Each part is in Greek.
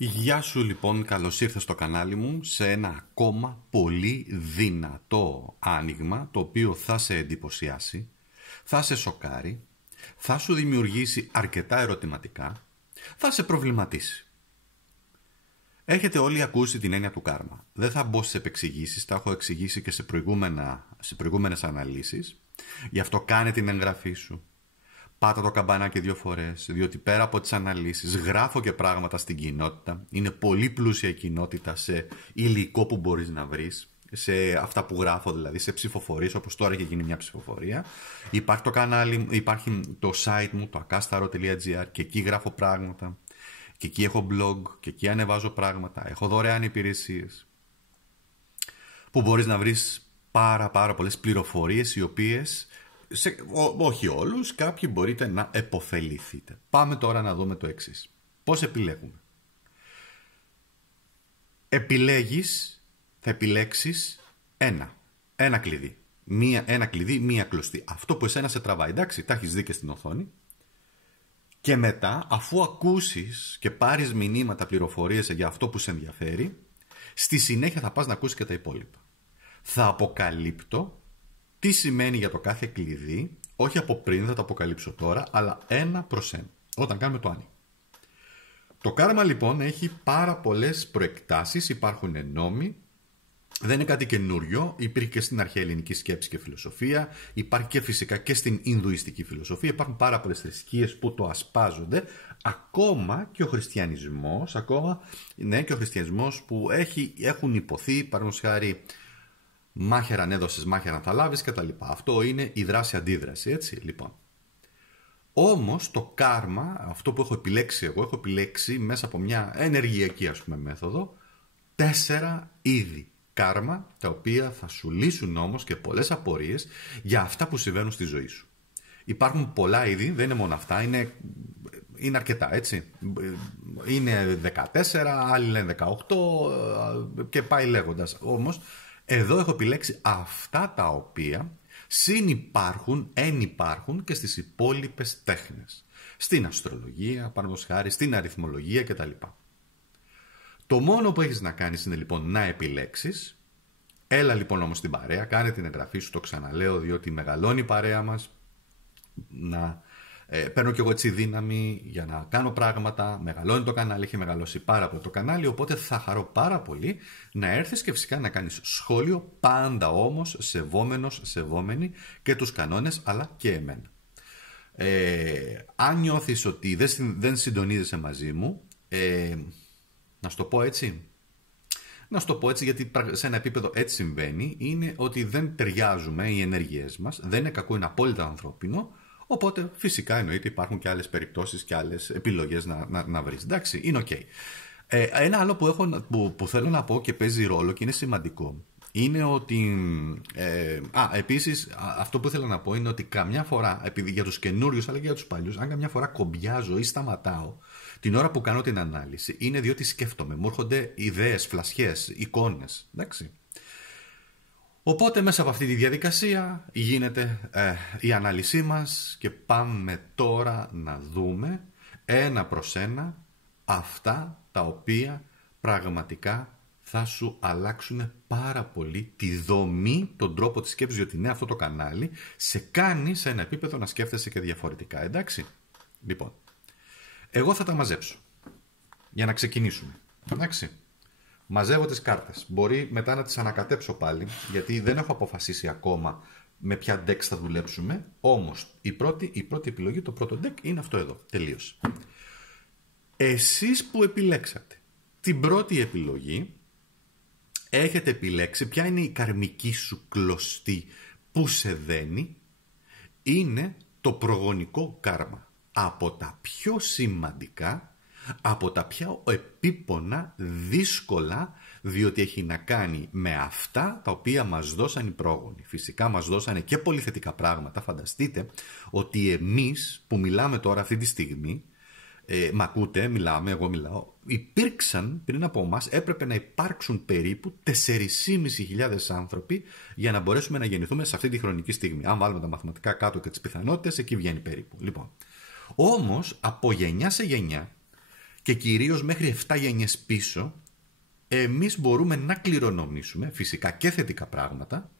Γεια σου λοιπόν, καλώς ήρθες στο κανάλι μου σε ένα ακόμα πολύ δυνατό άνοιγμα το οποίο θα σε εντυπωσιάσει, θα σε σοκάρει, θα σου δημιουργήσει αρκετά ερωτηματικά, θα σε προβληματίσει. Έχετε όλοι ακούσει την έννοια του κάρμα. Δεν θα μπω σε επεξηγήσεις, τα έχω εξηγήσει και σε προηγούμενες αναλύσεις. Γι' αυτό κάνε την εγγραφή σου. Πάτα το καμπανάκι 2 φορές, διότι πέρα από τις αναλύσεις γράφω και πράγματα στην κοινότητα. Είναι πολύ πλούσια η κοινότητα σε υλικό που μπορείς να βρεις, σε αυτά που γράφω δηλαδή, σε ψηφοφορίες, όπως τώρα έχει γίνει μια ψηφοφορία. Υπάρχει το κανάλι, υπάρχει το site μου, το akastaro.gr, και εκεί γράφω πράγματα. Και εκεί έχω blog, και εκεί ανεβάζω πράγματα. Έχω δωρεάν υπηρεσίες που μπορείς να βρεις πάρα πολλές πληροφορίες, οι οποίες όχι όλους, κάποιοι μπορείτε να επωφεληθείτε. Πάμε τώρα να δούμε το εξής. Πώς επιλέγουμε? Θα επιλέξεις ένα κλειδί. Ένα κλειδί, μία κλωστή. Αυτό που εσένα σε τραβάει, εντάξει, τα έχεις δει και στην οθόνη. Και μετά, αφού ακούσεις και πάρεις μηνύματα, πληροφορίες για αυτό που σε ενδιαφέρει, στη συνέχεια θα πας να ακούσεις και τα υπόλοιπα. Θα αποκαλύπτω τι σημαίνει για το κάθε κλειδί, όχι από πριν, θα το αποκαλύψω τώρα, αλλά ένα προς ένα, όταν κάνουμε το άνοιγμα. Το κάρμα λοιπόν έχει πάρα πολλές προεκτάσεις, υπάρχουν νόμοι, δεν είναι κάτι καινούριο, υπήρχε και στην αρχαία ελληνική σκέψη και φιλοσοφία, υπάρχει και φυσικά και στην Ινδουιστική φιλοσοφία, υπάρχουν πάρα πολλές θρησκείες που το ασπάζονται, ακόμα και ο χριστιανισμός, που έχουν υποθεί, παραδείγματος χάρη, μάχαιραν έδωσες, μάχαιραν θα λάβεις κτλ. Αυτό είναι η δράση-αντίδραση, έτσι λοιπόν. Όμως το κάρμα, αυτό που έχω επιλέξει εγώ, έχω επιλέξει μέσα από μια ενεργειακή μέθοδο 4 είδη κάρμα, τα οποία θα σου λύσουν όμως και πολλές απορίες για αυτά που συμβαίνουν στη ζωή σου. Υπάρχουν πολλά είδη, δεν είναι μόνο αυτά, είναι αρκετά, έτσι. Είναι 14, άλλοι λένε 18 και πάει λέγοντας. Όμως εδώ έχω επιλέξει αυτά τα οποία ενυπάρχουν και στις υπόλοιπες τέχνες. Στην αστρολογία, παραδείγματος χάρη, στην αριθμολογία κτλ. Το μόνο που έχεις να κάνεις είναι λοιπόν να επιλέξεις. Έλα λοιπόν όμως στην παρέα, κάνε την εγγραφή σου, το ξαναλέω, διότι μεγαλώνει η παρέα μας. Παίρνω κι εγώ έτσι δύναμη για να κάνω πράγματα, μεγαλώνει το κανάλι, έχει μεγαλώσει πάρα πολύ το κανάλι, οπότε θα χαρώ πάρα πολύ να έρθεις και φυσικά να κάνεις σχόλιο, πάντα όμως σεβόμενοι και τους κανόνες αλλά και εμένα. Αν νιώθεις ότι δεν συντονίζεσαι μαζί μου, να σου το πω έτσι, γιατί σε ένα επίπεδο έτσι συμβαίνει, είναι ότι δεν ταιριάζουμε οι ενέργειές μας, δεν είναι κακό, είναι απόλυτα ανθρώπινο. Οπότε φυσικά εννοείται υπάρχουν και άλλες περιπτώσεις και άλλες επιλογές να βρεις. Εντάξει, είναι ok. Ένα άλλο που θέλω να πω και παίζει ρόλο και είναι σημαντικό είναι ότι επίσης αυτό που ήθελα να πω είναι ότι καμιά φορά, επειδή για τους καινούριους αλλά και για τους παλιούς, αν καμιά φορά κομπιάζω ή σταματάω την ώρα που κάνω την ανάλυση, είναι διότι σκέφτομαι, μου έρχονται ιδέες, φλασιές, εικόνες, εντάξει. Οπότε μέσα από αυτή τη διαδικασία γίνεται η ανάλυση μας και πάμε τώρα να δούμε ένα προς ένα αυτά τα οποία πραγματικά θα σου αλλάξουν πάρα πολύ τη δομή, τον τρόπο της σκέψης, διότι ναι, αυτό το κανάλι σε κάνει σε ένα επίπεδο να σκέφτεσαι και διαφορετικά, εντάξει. Λοιπόν, εγώ θα τα μαζέψω για να ξεκινήσουμε, εντάξει. Μαζεύω τις κάρτες. Μπορεί μετά να τις ανακατέψω πάλι, γιατί δεν έχω αποφασίσει ακόμα με ποια deck θα δουλέψουμε. Όμως η πρώτη επιλογή, το πρώτο deck είναι αυτό εδώ. Τελείωσε. Εσείς που επιλέξατε την πρώτη επιλογή, έχετε επιλέξει ποια είναι η καρμική σου κλωστή που σε δένει. Είναι το προγονικό κάρμα. Από τα πιο σημαντικά, από τα πιο επίπονα, δύσκολα, διότι έχει να κάνει με αυτά τα οποία μας δώσαν οι πρόγονοι. Φυσικά μας δώσανε και πολύ θετικά πράγματα. Φανταστείτε ότι εμείς που μιλάμε τώρα αυτή τη στιγμή, μ' ακούτε, εγώ μιλάω, υπήρξαν πριν από εμάς, έπρεπε να υπάρξουν περίπου 4.500 άνθρωποι για να μπορέσουμε να γεννηθούμε σε αυτή τη χρονική στιγμή. Αν βάλουμε τα μαθηματικά κάτω και τις πιθανότητες, εκεί βγαίνει περίπου. Λοιπόν, όμως από γενιά σε γενιά, και κυρίως μέχρι 7 γενιές πίσω, εμείς μπορούμε να κληρονομήσουμε φυσικά και θετικά πράγματα,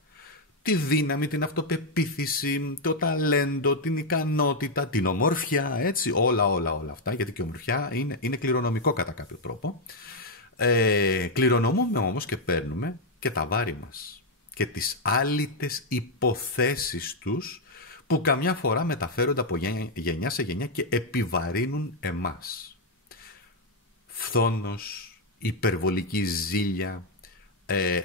τη δύναμη, την αυτοπεποίθηση, το ταλέντο, την ικανότητα, την ομορφιά, έτσι, όλα αυτά, γιατί και η ομορφιά είναι κληρονομικό κατά κάποιο τρόπο. Κληρονομούμε όμως και παίρνουμε και τα βάρη μας και τις άλυτες υποθέσεις τους που καμιά φορά μεταφέρονται από γενιά σε γενιά και επιβαρύνουν εμάς. Φθόνος, υπερβολική ζήλια,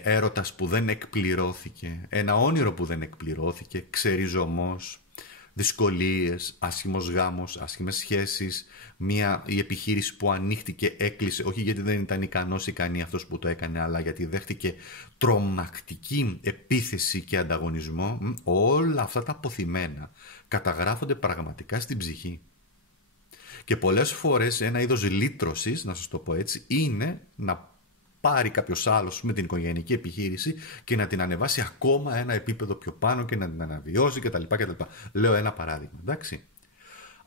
έρωτας που δεν εκπληρώθηκε, ένα όνειρο που δεν εκπληρώθηκε, ξεριζωμός, δυσκολίες, άσχημος γάμος, άσχημες σχέσεις, η επιχείρηση που ανοίχτηκε, έκλεισε, όχι γιατί δεν ήταν ικανός ικανή αυτός που το έκανε, αλλά γιατί δέχτηκε τρομακτική επίθεση και ανταγωνισμό. Όλα αυτά τα αποθυμένα καταγράφονται πραγματικά στην ψυχή. Και πολλές φορές ένα είδος λύτρωσης, να σας το πω έτσι, είναι να πάρει κάποιος άλλος με την οικογενειακή επιχείρηση και να την ανεβάσει ακόμα ένα επίπεδο πιο πάνω και να την αναβιώσει κτλ. Λέω ένα παράδειγμα, εντάξει.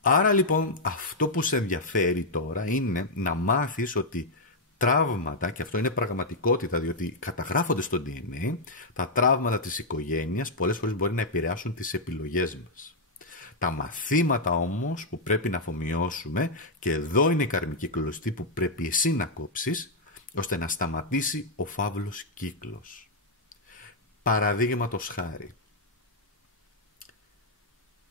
Άρα λοιπόν αυτό που σε ενδιαφέρει τώρα είναι να μάθεις ότι τραύματα, και αυτό είναι πραγματικότητα διότι καταγράφονται στο DNA, τα τραύματα της οικογένειας πολλές φορές μπορεί να επηρεάσουν τις επιλογές μας. Τα μαθήματα όμως που πρέπει να αφομοιώσουμε, και εδώ είναι η καρμική κλωστή που πρέπει εσύ να κόψεις, ώστε να σταματήσει ο φαύλος κύκλος. Παραδείγματος χάρη,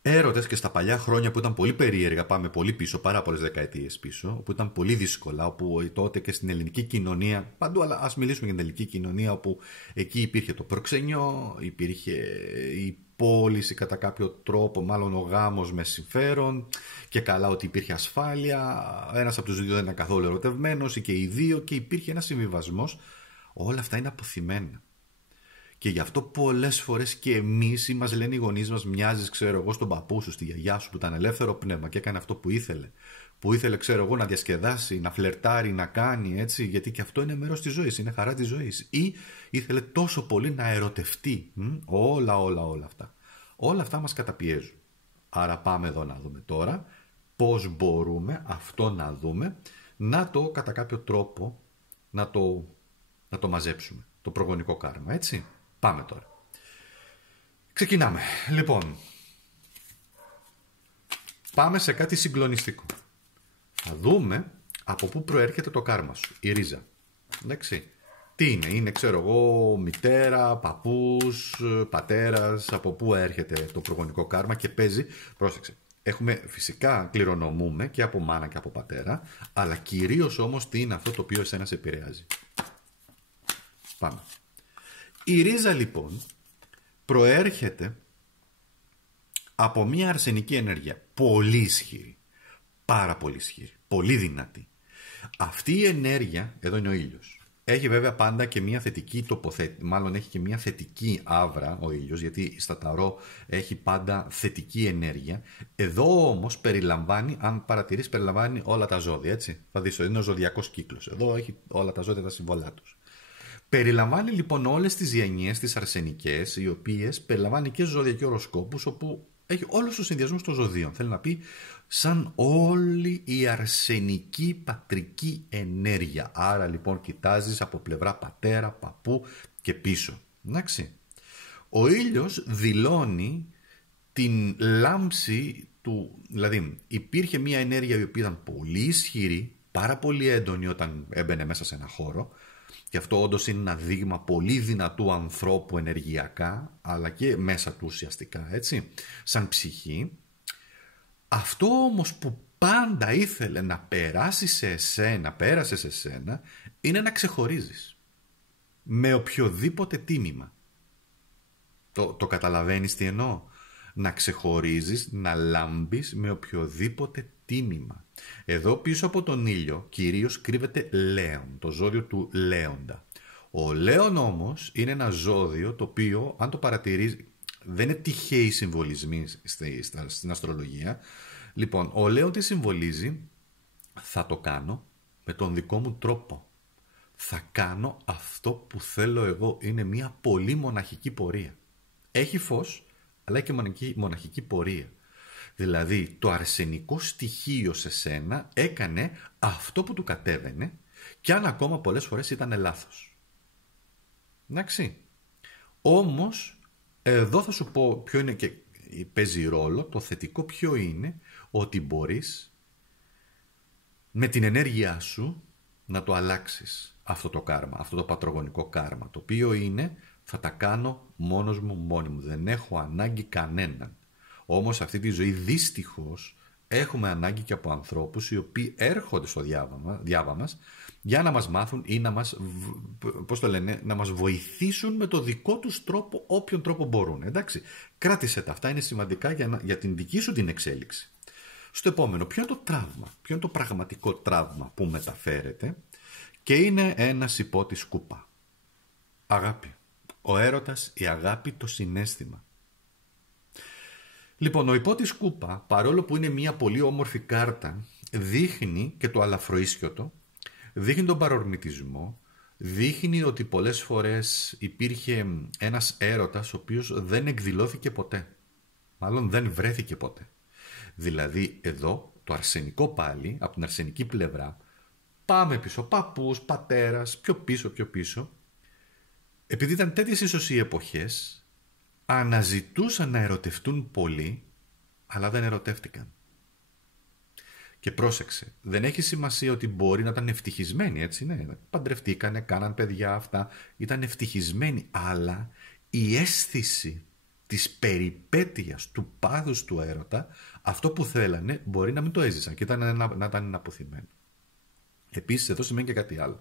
έρωτες και στα παλιά χρόνια που ήταν πολύ περίεργα, πάμε πολύ πίσω, πάρα πολλές δεκαετίες πίσω, που ήταν πολύ δύσκολα, όπου τότε και στην ελληνική κοινωνία, παντού, αλλά ας μιλήσουμε για την ελληνική κοινωνία, όπου εκεί υπήρχε το προξενιό, υπήρχε η πώληση κατά κάποιο τρόπο, μάλλον ο γάμος με συμφέρον, και καλά ότι υπήρχε ασφάλεια, ένας από τους δύο δεν ήταν καθόλου ερωτευμένος ή και οι δύο, και υπήρχε ένας συμβιβασμός. Όλα αυτά είναι αποθυμένα. Και γι' αυτό πολλές φορές και εμείς, ή μας λένε οι γονείς μας, μοιάζεις, ξέρω εγώ, στον παππού σου, στη γιαγιά σου που ήταν ελεύθερο πνεύμα και έκανε αυτό που ήθελε. Που ήθελε, ξέρω εγώ, να διασκεδάσει, να φλερτάρει, να κάνει, έτσι, γιατί και αυτό είναι μέρος της ζωής, είναι χαρά της ζωής. Ή ήθελε τόσο πολύ να ερωτευτεί. Όλα αυτά. Όλα αυτά μας καταπιέζουν. Άρα πάμε εδώ να δούμε τώρα πώς μπορούμε αυτό να δούμε, να το κατά κάποιο τρόπο να το μαζέψουμε. Το προγονικό κάρμα, έτσι. Πάμε τώρα. Ξεκινάμε. Λοιπόν, πάμε σε κάτι συγκλονιστικό. Θα δούμε από πού προέρχεται το κάρμα σου, η ρίζα. Εντάξει. Τι είναι, ξέρω εγώ, μητέρα, παππούς, πατέρας, από πού έρχεται το προγονικό κάρμα και παίζει, πρόσεξε. Έχουμε φυσικά κληρονομούμε και από μάνα και από πατέρα, αλλά κυρίως όμως τι είναι αυτό το οποίο εσένα σε επηρεάζει. Πάμε. Η ρίζα λοιπόν προέρχεται από μια αρσενική ενέργεια πολύ ισχυρή, πάρα πολύ ισχυρή, πολύ δυνατή. Αυτή η ενέργεια, εδώ είναι ο ήλιος, έχει βέβαια πάντα και μια θετική τοποθέτηση, μάλλον έχει και μια θετική άβρα ο ήλιος, γιατί στα ταρό έχει πάντα θετική ενέργεια. Εδώ όμως περιλαμβάνει, αν παρατηρείς, περιλαμβάνει όλα τα ζώδια, έτσι. Θα δεις, είναι ο ζωδιακός κύκλος. Εδώ έχει όλα τα ζώδια, τα συμβόλα τους. Περιλαμβάνει λοιπόν όλες τις γενιές, τις αρσενικές, οι οποίες περιλαμβάνει και ζωδιακοί οροσκόπους, όπου έχει όλους τους συνδυασμούς των ζωδίων. Θέλει να πει σαν όλη η αρσενική πατρική ενέργεια. Άρα λοιπόν κοιτάζεις από πλευρά πατέρα, παππού και πίσω. Εντάξει. Ο ήλιος δηλώνει την λάμψη του, δηλαδή υπήρχε μια ενέργεια η οποία ήταν πολύ ισχυρή, πάρα πολύ έντονη όταν έμπαινε μέσα σε ένα χώρο. Και αυτό όντως είναι ένα δείγμα πολύ δυνατού ανθρώπου ενεργειακά, αλλά και μέσα του ουσιαστικά, έτσι, σαν ψυχή. Αυτό όμως που πάντα ήθελε να περάσει σε εσένα, πέρασε σε εσένα, είναι να ξεχωρίζεις. Με οποιοδήποτε τίμημα. Το καταλαβαίνεις τι εννοώ? Να ξεχωρίζεις, να λάμπεις με οποιοδήποτε τίμημα. Εδώ πίσω από τον ήλιο κυρίως κρύβεται Λέων, το ζώδιο του Λέοντα. Ο Λέων όμως είναι ένα ζώδιο το οποίο, αν το παρατηρείς, δεν είναι τυχαίοι συμβολισμοί στην αστρολογία. Λοιπόν, ο Λέων τι συμβολίζει? Θα το κάνω με τον δικό μου τρόπο. Θα κάνω αυτό που θέλω εγώ. Είναι μια πολύ μοναχική πορεία. Έχει φως, αλλά και μοναχική πορεία. Δηλαδή το αρσενικό στοιχείο σε σένα έκανε αυτό που του κατέβαινε και αν ακόμα πολλές φορές ήταν λάθος. Εντάξει. Όμως εδώ θα σου πω ποιο είναι και παίζει ρόλο, το θετικό ποιο είναι, ότι μπορείς με την ενέργειά σου να το αλλάξεις αυτό το κάρμα, αυτό το πατρογονικό κάρμα, το οποίο είναι θα τα κάνω μόνος μου, μόνη μου, δεν έχω ανάγκη κανέναν. Όμως αυτή τη ζωή δυστυχώς έχουμε ανάγκη και από ανθρώπους οι οποίοι έρχονται στο διάβα μας για να μας μάθουν ή να μας, πώς το λένε, να μας βοηθήσουν με το δικό τους τρόπο, όποιον τρόπο μπορούν. Εντάξει, κράτησε τα, αυτά είναι σημαντικά για την δική σου την εξέλιξη. Στο επόμενο, ποιο είναι το τραύμα, ποιο είναι το πραγματικό τραύμα που μεταφέρεται και είναι ένα υπότη σκούπα. Αγάπη. Ο έρωτας, η αγάπη, το συναίσθημα. Λοιπόν, ο υπότης σκούπα, παρόλο που είναι μια πολύ όμορφη κάρτα, δείχνει και το αλαφροίσιωτο, δείχνει τον παρορμητισμό, δείχνει ότι πολλές φορές υπήρχε ένας έρωτας ο οποίος δεν εκδηλώθηκε ποτέ. Μάλλον δεν βρέθηκε ποτέ. Δηλαδή εδώ το αρσενικό πάλι, από την αρσενική πλευρά, πάμε πίσω, παππούς, πατέρας, πιο πίσω, επειδή ήταν τέτοιες ίσως οι εποχές, αναζητούσαν να ερωτευτούν πολύ, αλλά δεν ερωτεύτηκαν. Και πρόσεξε, δεν έχει σημασία ότι μπορεί να ήταν ευτυχισμένοι, έτσι ναι, παντρευτήκανε, κάναν παιδιά αυτά, ήταν ευτυχισμένοι, αλλά η αίσθηση της περιπέτειας, του πάθους του έρωτα, αυτό που θέλανε μπορεί να μην το έζησαν και ήταν να ήταν αποθυμένο. Επίσης εδώ σημαίνει και κάτι άλλο.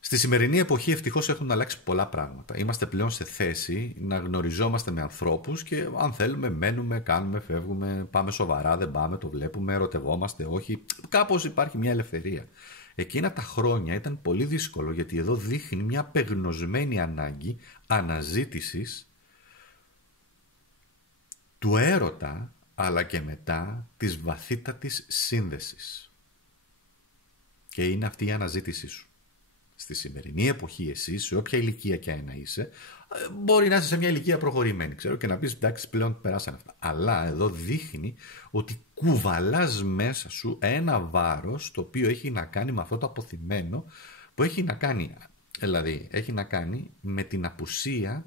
Στη σημερινή εποχή ευτυχώς έχουν αλλάξει πολλά πράγματα. Είμαστε πλέον σε θέση να γνωριζόμαστε με ανθρώπους και αν θέλουμε μένουμε, κάνουμε, φεύγουμε, πάμε σοβαρά, δεν πάμε, το βλέπουμε, ερωτευόμαστε, όχι. Κάπως υπάρχει μια ελευθερία. Εκείνα τα χρόνια ήταν πολύ δύσκολο γιατί εδώ δείχνει μια απεγνωσμένη ανάγκη αναζήτησης του έρωτα αλλά και μετά της βαθύτατης σύνδεσης. Και είναι αυτή η αναζήτησή σου. Στη σημερινή εποχή εσύ, σε όποια ηλικία και να είσαι, μπορεί να είσαι σε μια ηλικία προχωρημένη, ξέρω, και να πεις εντάξει πλέον περάσαν αυτά. Αλλά εδώ δείχνει ότι κουβαλάς μέσα σου ένα βάρος το οποίο έχει να κάνει με αυτό το αποθυμένο που έχει να κάνει, δηλαδή έχει να κάνει με την απουσία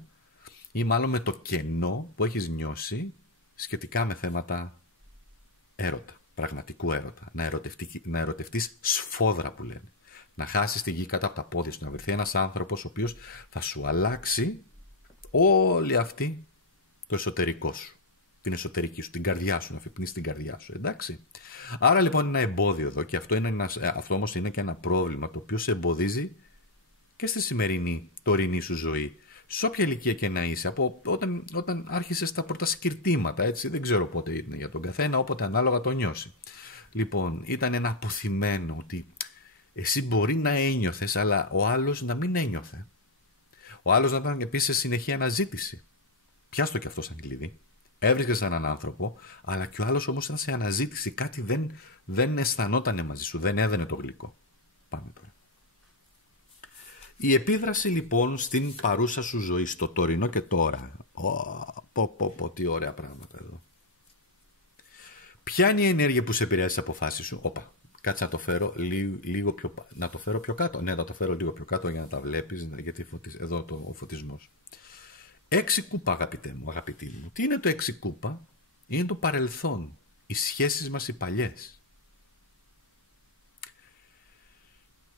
ή μάλλον με το κενό που έχεις νιώσει σχετικά με θέματα έρωτα, πραγματικού έρωτα, να ερωτευτείς σφόδρα που λένε. Να χάσεις τη γη κάτω από τα πόδια σου, να βρεθεί ένας άνθρωπος ο οποίος θα σου αλλάξει όλη αυτή το εσωτερικό σου, την εσωτερική σου, την καρδιά σου, να αφυπνίσει την καρδιά σου, εντάξει. Άρα λοιπόν είναι ένα εμπόδιο εδώ και αυτό όμως είναι και ένα πρόβλημα το οποίο σε εμποδίζει και στη σημερινή τωρινή σου ζωή. Σε όποια ηλικία και να είσαι, από όταν άρχισες τα πρώτα σκυρτήματα, έτσι, δεν ξέρω πότε είναι για τον καθένα, όποτε ανάλογα το νιώσει. Λοιπόν, ήταν ένα αποθυμένο ότι εσύ μπορεί να ένιωθες, αλλά ο άλλος να μην ένιωθε. Ο άλλος να ήταν επίσης σε συνεχή αναζήτηση. Πιάστο και αυτό σαν κλειδί. Έβρισκες έναν άνθρωπο, αλλά και ο άλλος όμως ήταν σε αναζήτηση. Κάτι δεν αισθανότανε μαζί σου, δεν έδαινε το γλυκό. Πάμε τώρα. Η επίδραση λοιπόν στην παρούσα σου ζωή, στο τωρινό και τώρα. Τι ωραία πράγματα εδώ. Ποια είναι η ενέργεια που σε επηρεάζει τις αποφάσεις σου? Όπα. Κάτσε να το φέρω λίγο πιο, να το φέρω πιο κάτω. Ναι, να το φέρω λίγο πιο κάτω για να τα βλέπεις, γιατί εδώ ο φωτισμός. 6 κούπα, αγαπητοί μου. Τι είναι το 6 κούπα? Είναι το παρελθόν. Οι σχέσεις μας οι παλιές.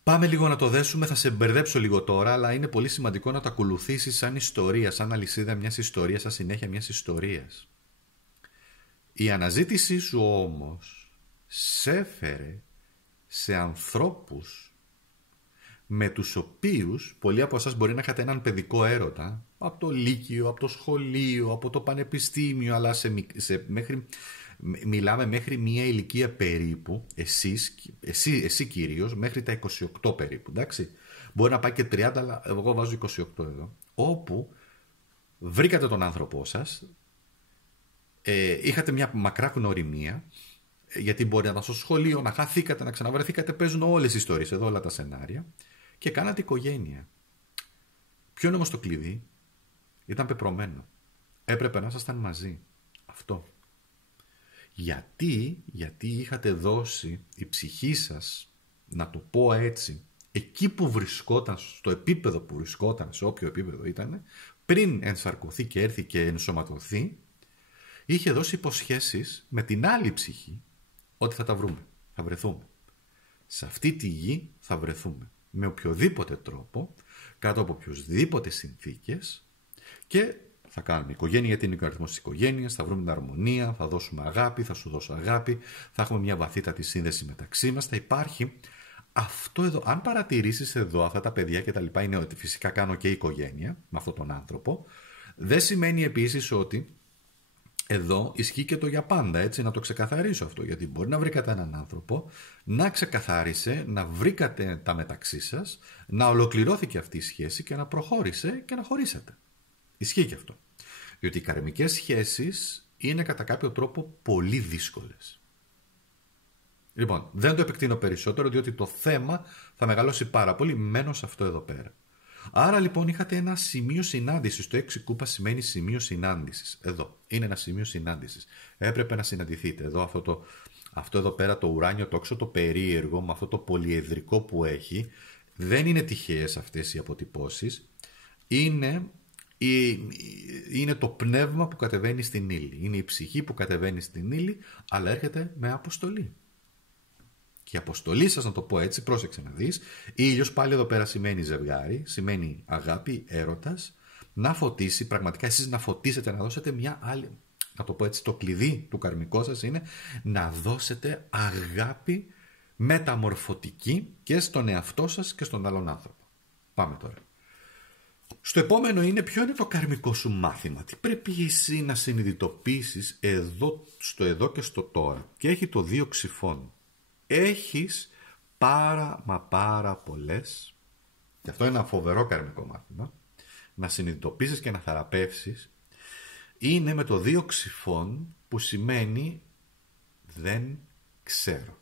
Πάμε λίγο να το δέσουμε, θα σε μπερδέψω λίγο τώρα, αλλά είναι πολύ σημαντικό να το ακολουθήσεις σαν ιστορία, σαν αλυσίδα μιας ιστορίας, σαν συνέχεια μιας ιστορίας. Η αναζήτησή σου όμως σε έφερε σε ανθρώπους με τους οποίους πολλοί από εσάς μπορεί να είχατε έναν παιδικό έρωτα από το λύκειο, από το σχολείο, από το πανεπιστήμιο, αλλά μιλάμε μέχρι μια ηλικία περίπου, εσύ κυρίως, μέχρι τα 28 περίπου, εντάξει. Μπορεί να πάει και 30, αλλά εγώ βάζω 28 εδώ, όπου βρήκατε τον άνθρωπό σας, είχατε μια μακρά γνωριμία, γιατί μπορεί να ήταν στο σχολείο, να χαθήκατε, να ξαναβρεθήκατε, παίζουν όλες οι ιστορίες εδώ, όλα τα σενάρια, και κάνατε οικογένεια. Ποιο είναι όμως το κλειδί? Ήταν πεπρωμένο. Έπρεπε να ήσασταν μαζί. Αυτό. Γιατί είχατε δώσει η ψυχή σας, να το πω έτσι, εκεί που βρισκόταν, στο επίπεδο που βρισκόταν, σε όποιο επίπεδο ήταν, πριν ενσαρκωθεί και έρθει και ενσωματωθεί, είχε δώσει υποσχέσεις με την άλλη ψυχή ότι θα τα βρούμε, θα βρεθούμε. Σε αυτή τη γη θα βρεθούμε. Με οποιοδήποτε τρόπο, κάτω από οποιοσδήποτε συνθήκες, και θα κάνουμε οικογένεια γιατί είναι ο αριθμός της οικογένειας, θα βρούμε την αρμονία, θα δώσουμε αγάπη, θα σου δώσω αγάπη, θα έχουμε μια βαθύτατη σύνδεση μεταξύ μας, θα υπάρχει αυτό εδώ. Αν παρατηρήσεις εδώ αυτά τα παιδιά και τα λοιπά, είναι ότι φυσικά κάνω και οικογένεια με αυτόν τον άνθρωπο. Δεν σημαίνει επίσης ότι εδώ ισχύει και το για πάντα, έτσι, να το ξεκαθαρίσω αυτό, γιατί μπορεί να βρήκατε έναν άνθρωπο, να ξεκαθάρισε, να βρήκατε τα μεταξύ σας, να ολοκληρώθηκε αυτή η σχέση και να προχώρησε και να χωρίσετε. Ισχύει και αυτό. Διότι οι καρμικές σχέσεις είναι κατά κάποιο τρόπο πολύ δύσκολες. Λοιπόν, δεν το επεκτείνω περισσότερο, διότι το θέμα θα μεγαλώσει πάρα πολύ. Μένω σε αυτό εδώ πέρα. Άρα λοιπόν είχατε ένα σημείο συνάντησης. Το 6 κούπα σημαίνει σημείο συνάντησης. Εδώ είναι ένα σημείο συνάντησης. Έπρεπε να συναντηθείτε. Εδώ αυτό εδώ πέρα το ουράνιο τόξο, το περίεργο, με αυτό το πολυεδρικό που έχει, δεν είναι τυχαίες αυτές οι αποτυπώσεις. Είναι το πνεύμα που κατεβαίνει στην ύλη. Είναι η ψυχή που κατεβαίνει στην ύλη, αλλά έρχεται με αποστολή. Και η αποστολή σας, να το πω έτσι, πρόσεξε να δεις, ήλιος πάλι εδώ πέρα σημαίνει ζευγάρι, σημαίνει αγάπη, έρωτας, να φωτίσει, πραγματικά εσείς να φωτίσετε, να δώσετε μια άλλη, να το πω έτσι, το κλειδί του καρμικού σας είναι να δώσετε αγάπη μεταμορφωτική και στον εαυτό σας και στον άλλον άνθρωπο. Πάμε τώρα. Στο επόμενο είναι ποιο είναι το καρμικό σου μάθημα. Τι πρέπει εσύ να συνειδητοποιήσεις εδώ, στο εδώ και στο τώρα. Και έχει το 2 ξυφών. Έχεις πάρα πολλές, και αυτό είναι ένα φοβερό καρμικό μάθημα, να συνειδητοποιήσεις και να θεραπεύσεις, είναι με το 2 ξυφών που σημαίνει δεν ξέρω.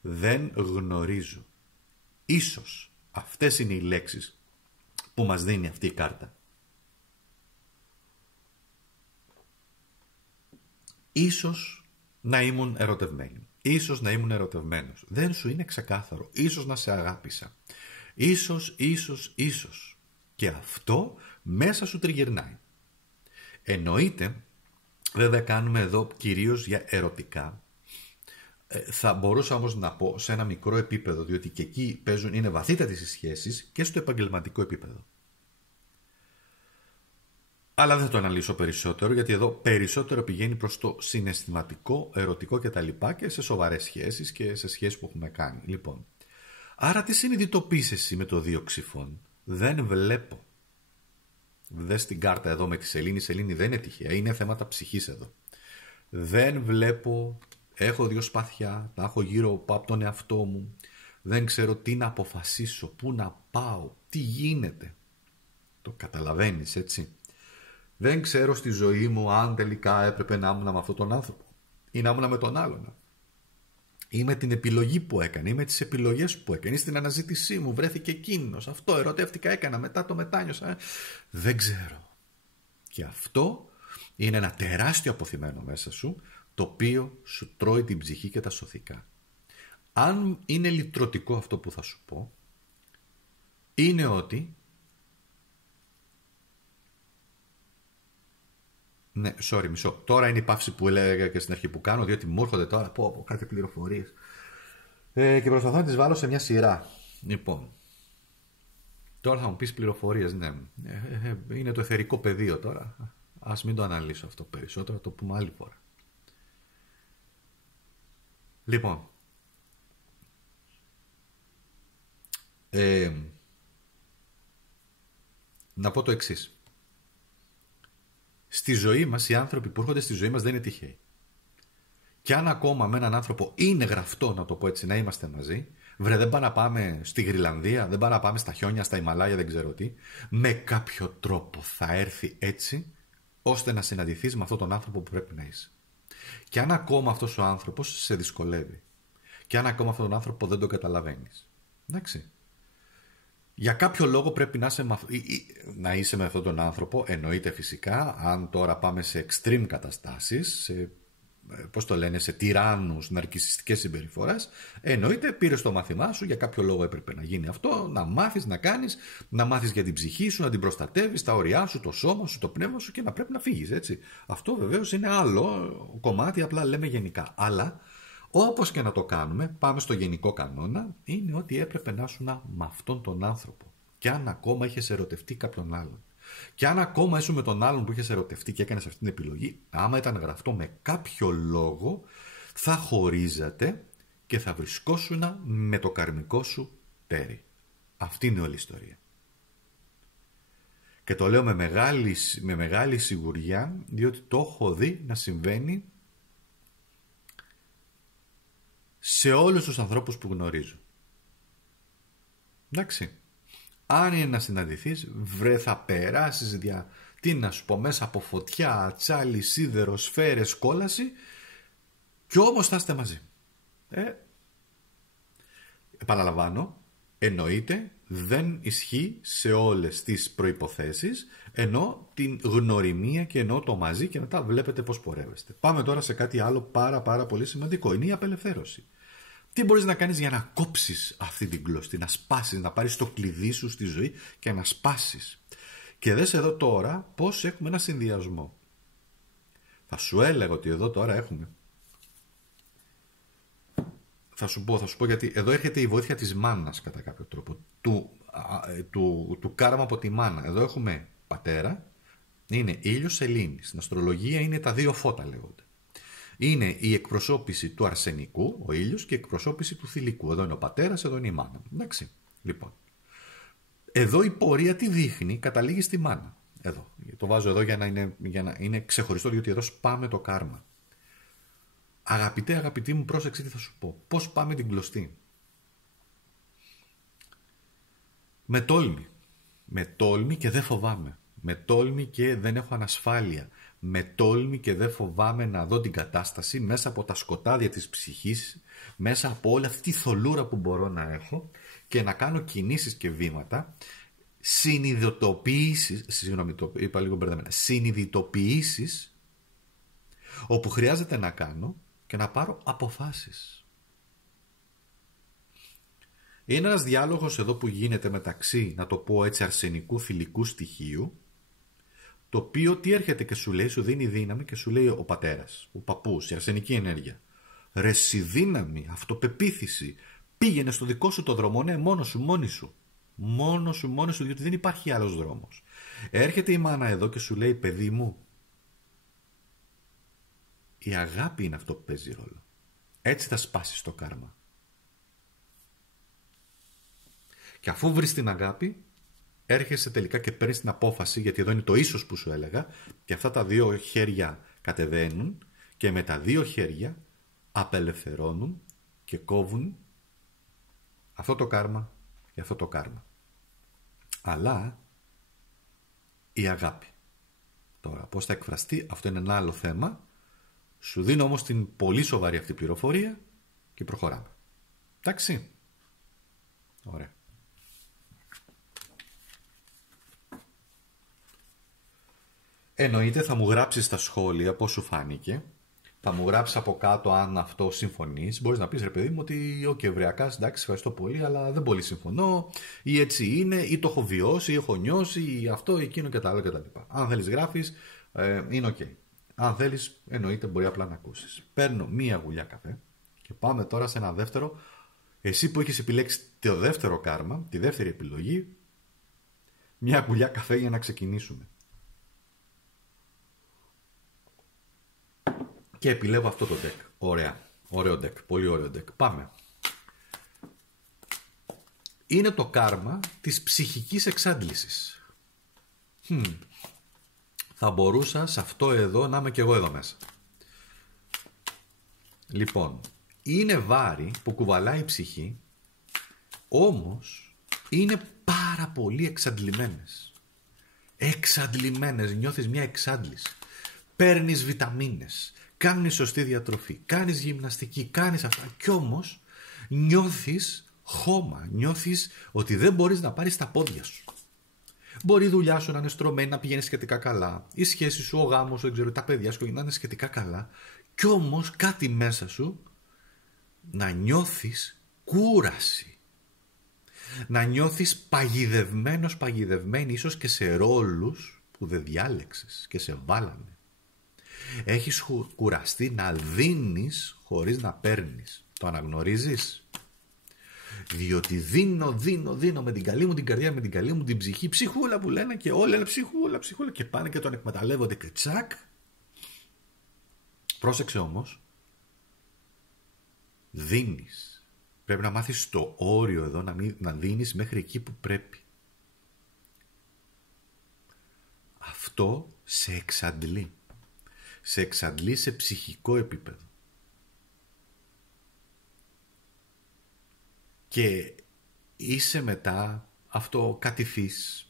Δεν γνωρίζω. Ίσως αυτές είναι οι λέξεις που μας δίνει αυτή η κάρτα. Ίσως να ήμουν ερωτευμένη. Ίσως να ήμουν ερωτευμένος. Δεν σου είναι ξεκάθαρο. Ίσως να σε αγάπησα. Ίσως. Και αυτό μέσα σου τριγυρνάει. Εννοείται, βέβαια κάνουμε εδώ κυρίως για ερωτικά. Θα μπορούσα όμως να πω σε ένα μικρό επίπεδο, διότι και εκεί είναι βαθύτατες οι σχέσεις και στο επαγγελματικό επίπεδο. Αλλά δεν θα το αναλύσω περισσότερο, γιατί εδώ περισσότερο πηγαίνει προς το συναισθηματικό, ερωτικό κτλ. Και σε σοβαρές σχέσεις και σε σχέσεις που έχουμε κάνει. Λοιπόν, άρα τι συνειδητοποιείς εσύ με το 2 ξυφών? Δεν βλέπω. Δες την κάρτα εδώ με τη σελήνη. Η σελήνη δεν είναι τυχαία, είναι θέματα ψυχής εδώ. Δεν βλέπω, έχω 2 σπαθιά, τα έχω γύρω από τον εαυτό μου. Δεν ξέρω τι να αποφασίσω, πού να πάω, τι γίνεται. Το καταλαβαίνεις, έτσι? Δεν ξέρω στη ζωή μου αν τελικά έπρεπε να ήμουν με αυτόν τον άνθρωπο ή να ήμουν με τον άλλον. Ή με την επιλογή που έκανε, ή με τις επιλογές που έκανε, ή στην αναζήτησή μου βρέθηκε εκείνος. Αυτό ερωτεύτηκα, έκανα, μετά το μετάνιωσα. Δεν ξέρω. Και αυτό είναι ένα τεράστιο αποθυμένο μέσα σου, το οποίο σου τρώει την ψυχή και τα σωθικά. Αν είναι λυτρωτικό αυτό που θα σου πω, είναι ότι ναι, μισό. Τώρα είναι η παύση που έλεγα και στην αρχή που κάνω, διότι μου έρχονται τώρα από κάτι πληροφορίες. Και προσπαθώ να τις βάλω σε μια σειρά. Λοιπόν, τώρα θα μου πεις πληροφορίες, ναι. Είναι το αιθερικό πεδίο τώρα. Ας μην το αναλύσω αυτό περισσότερο, το πούμε άλλη φορά. Λοιπόν, να πω το εξής. Στη ζωή μας, οι άνθρωποι που έρχονται στη ζωή μας δεν είναι τυχαίοι. Και αν ακόμα με έναν άνθρωπο είναι γραφτό, να το πω έτσι, να είμαστε μαζί, δεν πάμε να πάμε στη Γρυλανδία, δεν πάμε να πάμε στα χιόνια, στα Ιμαλάια, δεν ξέρω τι, με κάποιο τρόπο θα έρθει έτσι, ώστε να συναντηθείς με αυτόν τον άνθρωπο που πρέπει να είσαι. Και αν ακόμα αυτός ο άνθρωπος σε δυσκολεύει, και αν ακόμα αυτόν τον άνθρωπο δεν τον καταλαβαίνεις, εντάξει, Για κάποιο λόγο πρέπει να είσαι με αυτόν τον άνθρωπο. Εννοείται φυσικά, αν τώρα πάμε σε extreme καταστάσεις, πώς το λένε, σε τυράννους, ναρκισσιστικές συμπεριφορές, εννοείται πήρες το μάθημά σου, για κάποιο λόγο έπρεπε να γίνει αυτό, να μάθεις να κάνεις, να μάθεις για την ψυχή σου, να την προστατεύεις, τα ωριά σου, το σώμα σου, το πνεύμα σου και να πρέπει να φύγεις, έτσι. Αυτό βεβαίως είναι άλλο κομμάτι, απλά λέμε γενικά. Αλλά όπως και να το κάνουμε, πάμε στο γενικό κανόνα, είναι ότι έπρεπε να ήσουν με αυτόν τον άνθρωπο. Και αν ακόμα είχες ερωτευτεί κάποιον άλλον. Και αν ακόμα ήσουν με τον άλλον που είχες ερωτευτεί και έκανες αυτή την επιλογή, άμα ήταν γραφτό με κάποιο λόγο, θα χωρίζατε και θα βρισκόσουν με το καρμικό σου τέρι. Αυτή είναι όλη η ιστορία. Και το λέω με μεγάλη σιγουριά, διότι το έχω δει να συμβαίνει σε όλους τους ανθρώπους που γνωρίζω. Εντάξει. Αν είναι να συναντηθείς, θα περάσεις τι να σου πω, μέσα από φωτιά, τσάλι, σίδερο, σφαίρες, κόλαση, και όμως θα είστε μαζί. Επαναλαμβάνω, εννοείται δεν ισχύει σε όλες τις προϋποθέσεις, ενώ την γνωριμία και ενώ το μαζί, και μετά βλέπετε πώς πορεύεστε. Πάμε τώρα σε κάτι άλλο πάρα πολύ σημαντικό. Είναι η απελευθέρωση. Τι μπορείς να κάνεις για να κόψεις αυτή την κλωστή, να σπάσεις, να πάρεις το κλειδί σου στη ζωή και να σπάσεις. Και δες εδώ τώρα πώς έχουμε ένα συνδυασμό. Θα σου έλεγα ότι εδώ τώρα έχουμε. Θα σου πω γιατί εδώ έρχεται η βοήθεια της μάνας κατά κάποιο τρόπο. Του κάρμα από τη μάνα. Εδώ έχουμε πατέρα, είναι ήλιος σελήνης. Στην αστρολογία είναι τα δύο φώτα λέγονται. Είναι η εκπροσώπηση του αρσενικού, ο ήλιος, και η εκπροσώπηση του θηλυκού. Εδώ είναι ο πατέρας, εδώ είναι η μάνα. Εντάξει. Λοιπόν. Εδώ η πορεία τι δείχνει, καταλήγει στη μάνα. Εδώ. Το βάζω εδώ για να είναι ξεχωριστό, διότι εδώ σπάμε το κάρμα. Αγαπητή μου, πρόσεξε τι θα σου πω. Πώς πάμε την κλωστή. Με τόλμη. Με τόλμη και δεν φοβάμαι. Με τόλμη και δεν έχω ανασφάλεια. Με τόλμη και δεν φοβάμαι να δω την κατάσταση μέσα από τα σκοτάδια της ψυχής, μέσα από όλη αυτή τη θολούρα που μπορώ να έχω, και να κάνω κινήσεις και βήματα, συνειδητοποιήσεις όπου χρειάζεται να κάνω και να πάρω αποφάσεις. Είναι ένας διάλογος εδώ που γίνεται μεταξύ, να το πω έτσι, αρσενικού θηλυκού στοιχείου, το οποίο τι έρχεται και σου λέει, σου δίνει δύναμη και σου λέει ο πατέρας, ο παππούς, η αρσενική ενέργεια. Ρε συ δύναμη, αυτοπεποίθηση, πήγαινε στο δικό σου το δρόμο, ναι, μόνος σου, μόνη σου. Μόνος σου, διότι δεν υπάρχει άλλος δρόμος. Έρχεται η μάνα εδώ και σου λέει, παιδί μου, η αγάπη είναι αυτό που παίζει ρόλο. Έτσι θα σπάσεις το κάρμα. Και αφού βρεις την αγάπη, έρχεσαι τελικά και παίρνεις την απόφαση, γιατί εδώ είναι το ίσως που σου έλεγα, και αυτά τα δύο χέρια κατεβαίνουν και με τα δύο χέρια απελευθερώνουν και κόβουν αυτό το κάρμα και αυτό το κάρμα. Αλλά η αγάπη. Τώρα πώς θα εκφραστεί, αυτό είναι ένα άλλο θέμα. Σου δίνω όμως την πολύ σοβαρή αυτή πληροφορία και προχωράμε. Εντάξει. Ωραία. Εννοείται θα μου γράψεις στα σχόλια πώς σου φάνηκε. Θα μου γράψεις από κάτω αν αυτό συμφωνείς. Μπορείς να πεις, ρε παιδί μου, ότι ευριακά, εντάξει, ευχαριστώ πολύ, αλλά δεν πολύ συμφωνώ, ή έτσι είναι, ή το έχω βιώσει, ή έχω νιώσει, ή αυτό, εκείνο και τα άλλα κτλ. Αν θέλεις γράφεις, είναι ok. Αν θέλεις, εννοείται μπορεί απλά να ακούσεις. Παίρνω μία γουλιά καφέ και πάμε τώρα σε ένα δεύτερο. Εσύ που έχεις επιλέξει το δεύτερο κάρμα, τη δεύτερη επιλογή, μία γουλιά καφέ για να ξεκινήσουμε. Και επιλέγω αυτό το deck. Ωραία. Ωραίο deck. Πολύ ωραίο deck. Πάμε. Είναι το κάρμα της ψυχικής εξάντλησης. Θα μπορούσα σε αυτό εδώ να είμαι και εγώ εδώ μέσα. Λοιπόν, είναι βάρη που κουβαλάει η ψυχή, όμως είναι πάρα πολύ εξαντλημένες. Εξαντλημένες. Νιώθεις μια εξάντληση. Παίρνεις βιταμίνες. Κάνεις σωστή διατροφή, κάνεις γυμναστική, κάνεις αυτά, κι όμως νιώθεις χώμα, νιώθεις ότι δεν μπορείς να πάρεις τα πόδια σου. Μπορεί η δουλειά σου να είναι στρωμένη, να πηγαίνει σχετικά καλά, η σχέση σου, ο γάμος σου, δεν ξέρω, τα παιδιά σου να είναι σχετικά καλά, κι όμως κάτι μέσα σου να νιώθεις κούραση. Να νιώθεις παγιδευμένος, παγιδευμένη, ίσως και σε ρόλους που δεν διάλεξες και σε βάλανε. Έχεις κουραστεί να δίνεις χωρίς να παίρνεις. Το αναγνωρίζεις? Διότι δίνω με την καλή μου την καρδιά, με την καλή μου την ψυχή, ψυχούλα που λένε και όλοι λένε ψυχούλα, ψυχούλα και πάνε και τον εκμεταλλεύονται και τσακ. Πρόσεξε όμως, δίνεις. Πρέπει να μάθεις το όριο εδώ, να δίνεις μέχρι εκεί που πρέπει. Αυτό σε εξαντλεί. Σε εξαντλεί σε ψυχικό επίπεδο. Και είσαι μετά αυτοκατηφής.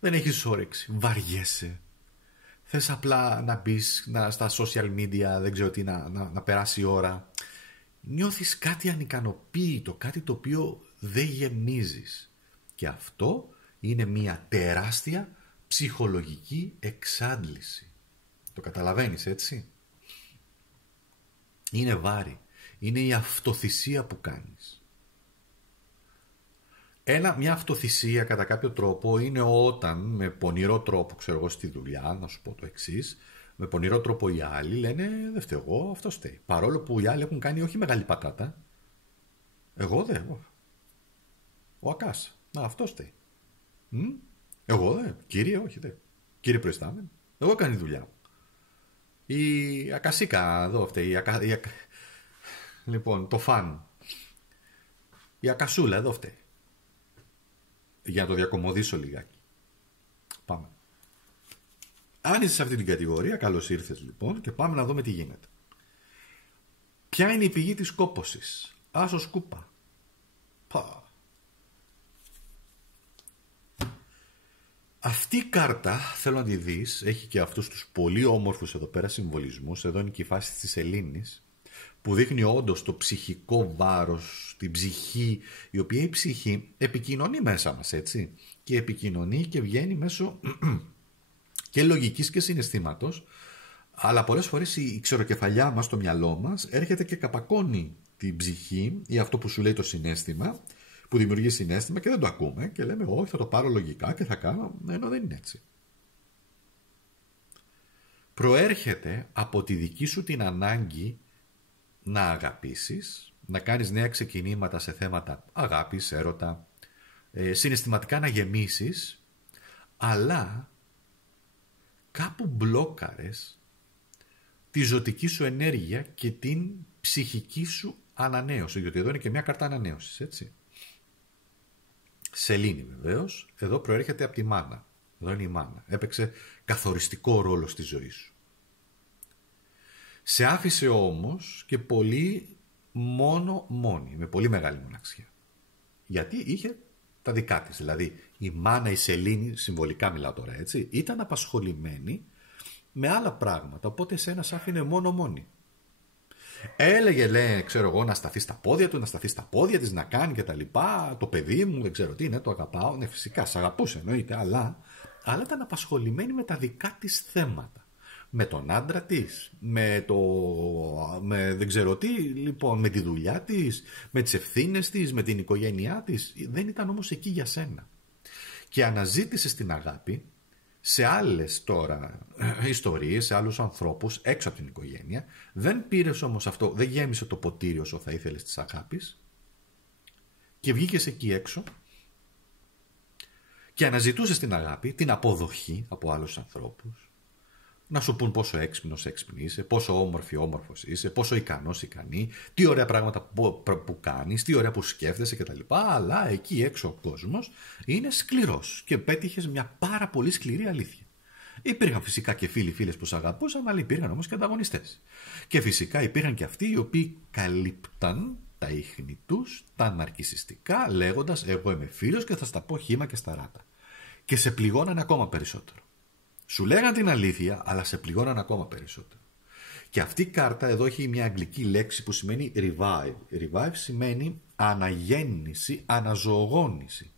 Δεν έχεις όρεξη. Βαριέσαι. Θες απλά να μπεις στα social media, δεν ξέρω τι, να περάσει η ώρα. Νιώθεις κάτι ανικανοποίητο, κάτι το οποίο δεν γεμίζεις. Και αυτό είναι μια τεράστια ψυχολογική εξάντληση. Το καταλαβαίνεις, έτσι? Είναι βάρη. Είναι η αυτοθυσία που κάνεις. Μια αυτοθυσία κατά κάποιο τρόπο είναι όταν με πονηρό τρόπο, ξέρω εγώ, στη δουλειά, να σου πω το εξής, με πονηρό τρόπο οι άλλοι λένε δεν φταίω εγώ, αυτό φταίει. Παρόλο που οι άλλοι έχουν κάνει όχι μεγάλη πατάτα, εγώ δεν. Ο Ακάς, αυτό φταίει. Εγώ δεν, κύριε, όχι δεν. Κύριε προϊστάμενο, εγώ κάνω τη δουλειά μου. Η Ακασίκα εδώ φταίει. Λοιπόν, το φαν. Η Ακασούλα εδώ φταίει. Για να το διακομωδήσω λιγάκι. Πάμε. Αν είσαι σε αυτή την κατηγορία, καλώς ήρθες λοιπόν και πάμε να δούμε τι γίνεται. Ποια είναι η πηγή της κόπωσης? Άσος κούπα. Αυτή η κάρτα, θέλω να τη δεις, έχει και αυτούς τους πολύ όμορφους εδώ πέρα συμβολισμούς. Εδώ είναι και η φάση της σελήνης, που δείχνει όντως το ψυχικό βάρος, την ψυχή, η οποία η ψυχή επικοινωνεί μέσα μας, έτσι. Και επικοινωνεί και βγαίνει μέσω και λογικής και συναισθήματος, αλλά πολλές φορές η ξεροκεφαλιά μας, το μυαλό μας, έρχεται και καπακώνει την ψυχή ή αυτό που σου λέει το συναίσθημα, που δημιουργεί συναίσθημα και δεν το ακούμε και λέμε όχι, θα το πάρω λογικά και θα κάνω, ενώ δεν είναι έτσι. Προέρχεται από τη δική σου την ανάγκη να αγαπήσεις, να κάνεις νέα ξεκινήματα σε θέματα αγάπης, έρωτα, συναισθηματικά να γεμίσεις, αλλά κάπου μπλόκαρες τη ζωτική σου ενέργεια και την ψυχική σου ανανέωση, γιατί εδώ είναι και μια κάρτα ανανέωσης, έτσι. Σελήνη βεβαίως, εδώ προέρχεται από τη μάνα. Εδώ είναι η μάνα. Έπαιξε καθοριστικό ρόλο στη ζωή σου. Σε άφησε όμως και πολύ μόνη, με πολύ μεγάλη μοναξιά. Γιατί είχε τα δικά της. Δηλαδή η μάνα, η Σελήνη, συμβολικά μιλάω τώρα, έτσι, ήταν απασχολημένη με άλλα πράγματα, οπότε εσένα σ' άφηνε μόνη. Έλεγε, λέει, ξέρω εγώ, να σταθεί στα πόδια του, να σταθεί στα πόδια της, να κάνει και τα λοιπά. Το παιδί μου, δεν ξέρω τι είναι, το αγαπάω. Ναι, φυσικά, σ' αγαπούσε εννοείται, αλλά ήταν απασχολημένη με τα δικά της θέματα. Με τον άντρα της, με δεν ξέρω τι, λοιπόν, με τη δουλειά της, με τις ευθύνες της, με την οικογένειά της. Δεν ήταν όμως εκεί για σένα. Και αναζήτησε την αγάπη σε άλλες τώρα ιστορίες, σε άλλους ανθρώπους έξω από την οικογένεια. Δεν πήρες όμως αυτό, δεν γέμισε το ποτήρι όσο θα ήθελες της αγάπης και βγήκες εκεί έξω και αναζητούσες την αγάπη, την αποδοχή από άλλους ανθρώπους. Να σου πούν πόσο έξυπνος είσαι, πόσο όμορφος είσαι, πόσο ικανός ικανή, τι ωραία πράγματα που κάνεις, τι ωραία που σκέφτεσαι κτλ. Αλλά εκεί έξω ο κόσμος είναι σκληρός και πέτυχες μια πάρα πολύ σκληρή αλήθεια. Υπήρχαν φυσικά και φίλες που σε αγαπούσαν, αλλά υπήρχαν όμως και ανταγωνιστές. Και φυσικά υπήρχαν και αυτοί οι οποίοι καλύπταν τα ίχνη τους, τα ναρκισσιστικά, λέγοντας εγώ είμαι φίλος και θα στα πω χύμα και σταράτα. Και σε πληγώναν ακόμα περισσότερο. Σου λέγαν την αλήθεια, αλλά σε πληγώναν ακόμα περισσότερο. Και αυτή η κάρτα εδώ έχει μια αγγλική λέξη που σημαίνει revive. Revive σημαίνει αναγέννηση, αναζωογόνηση.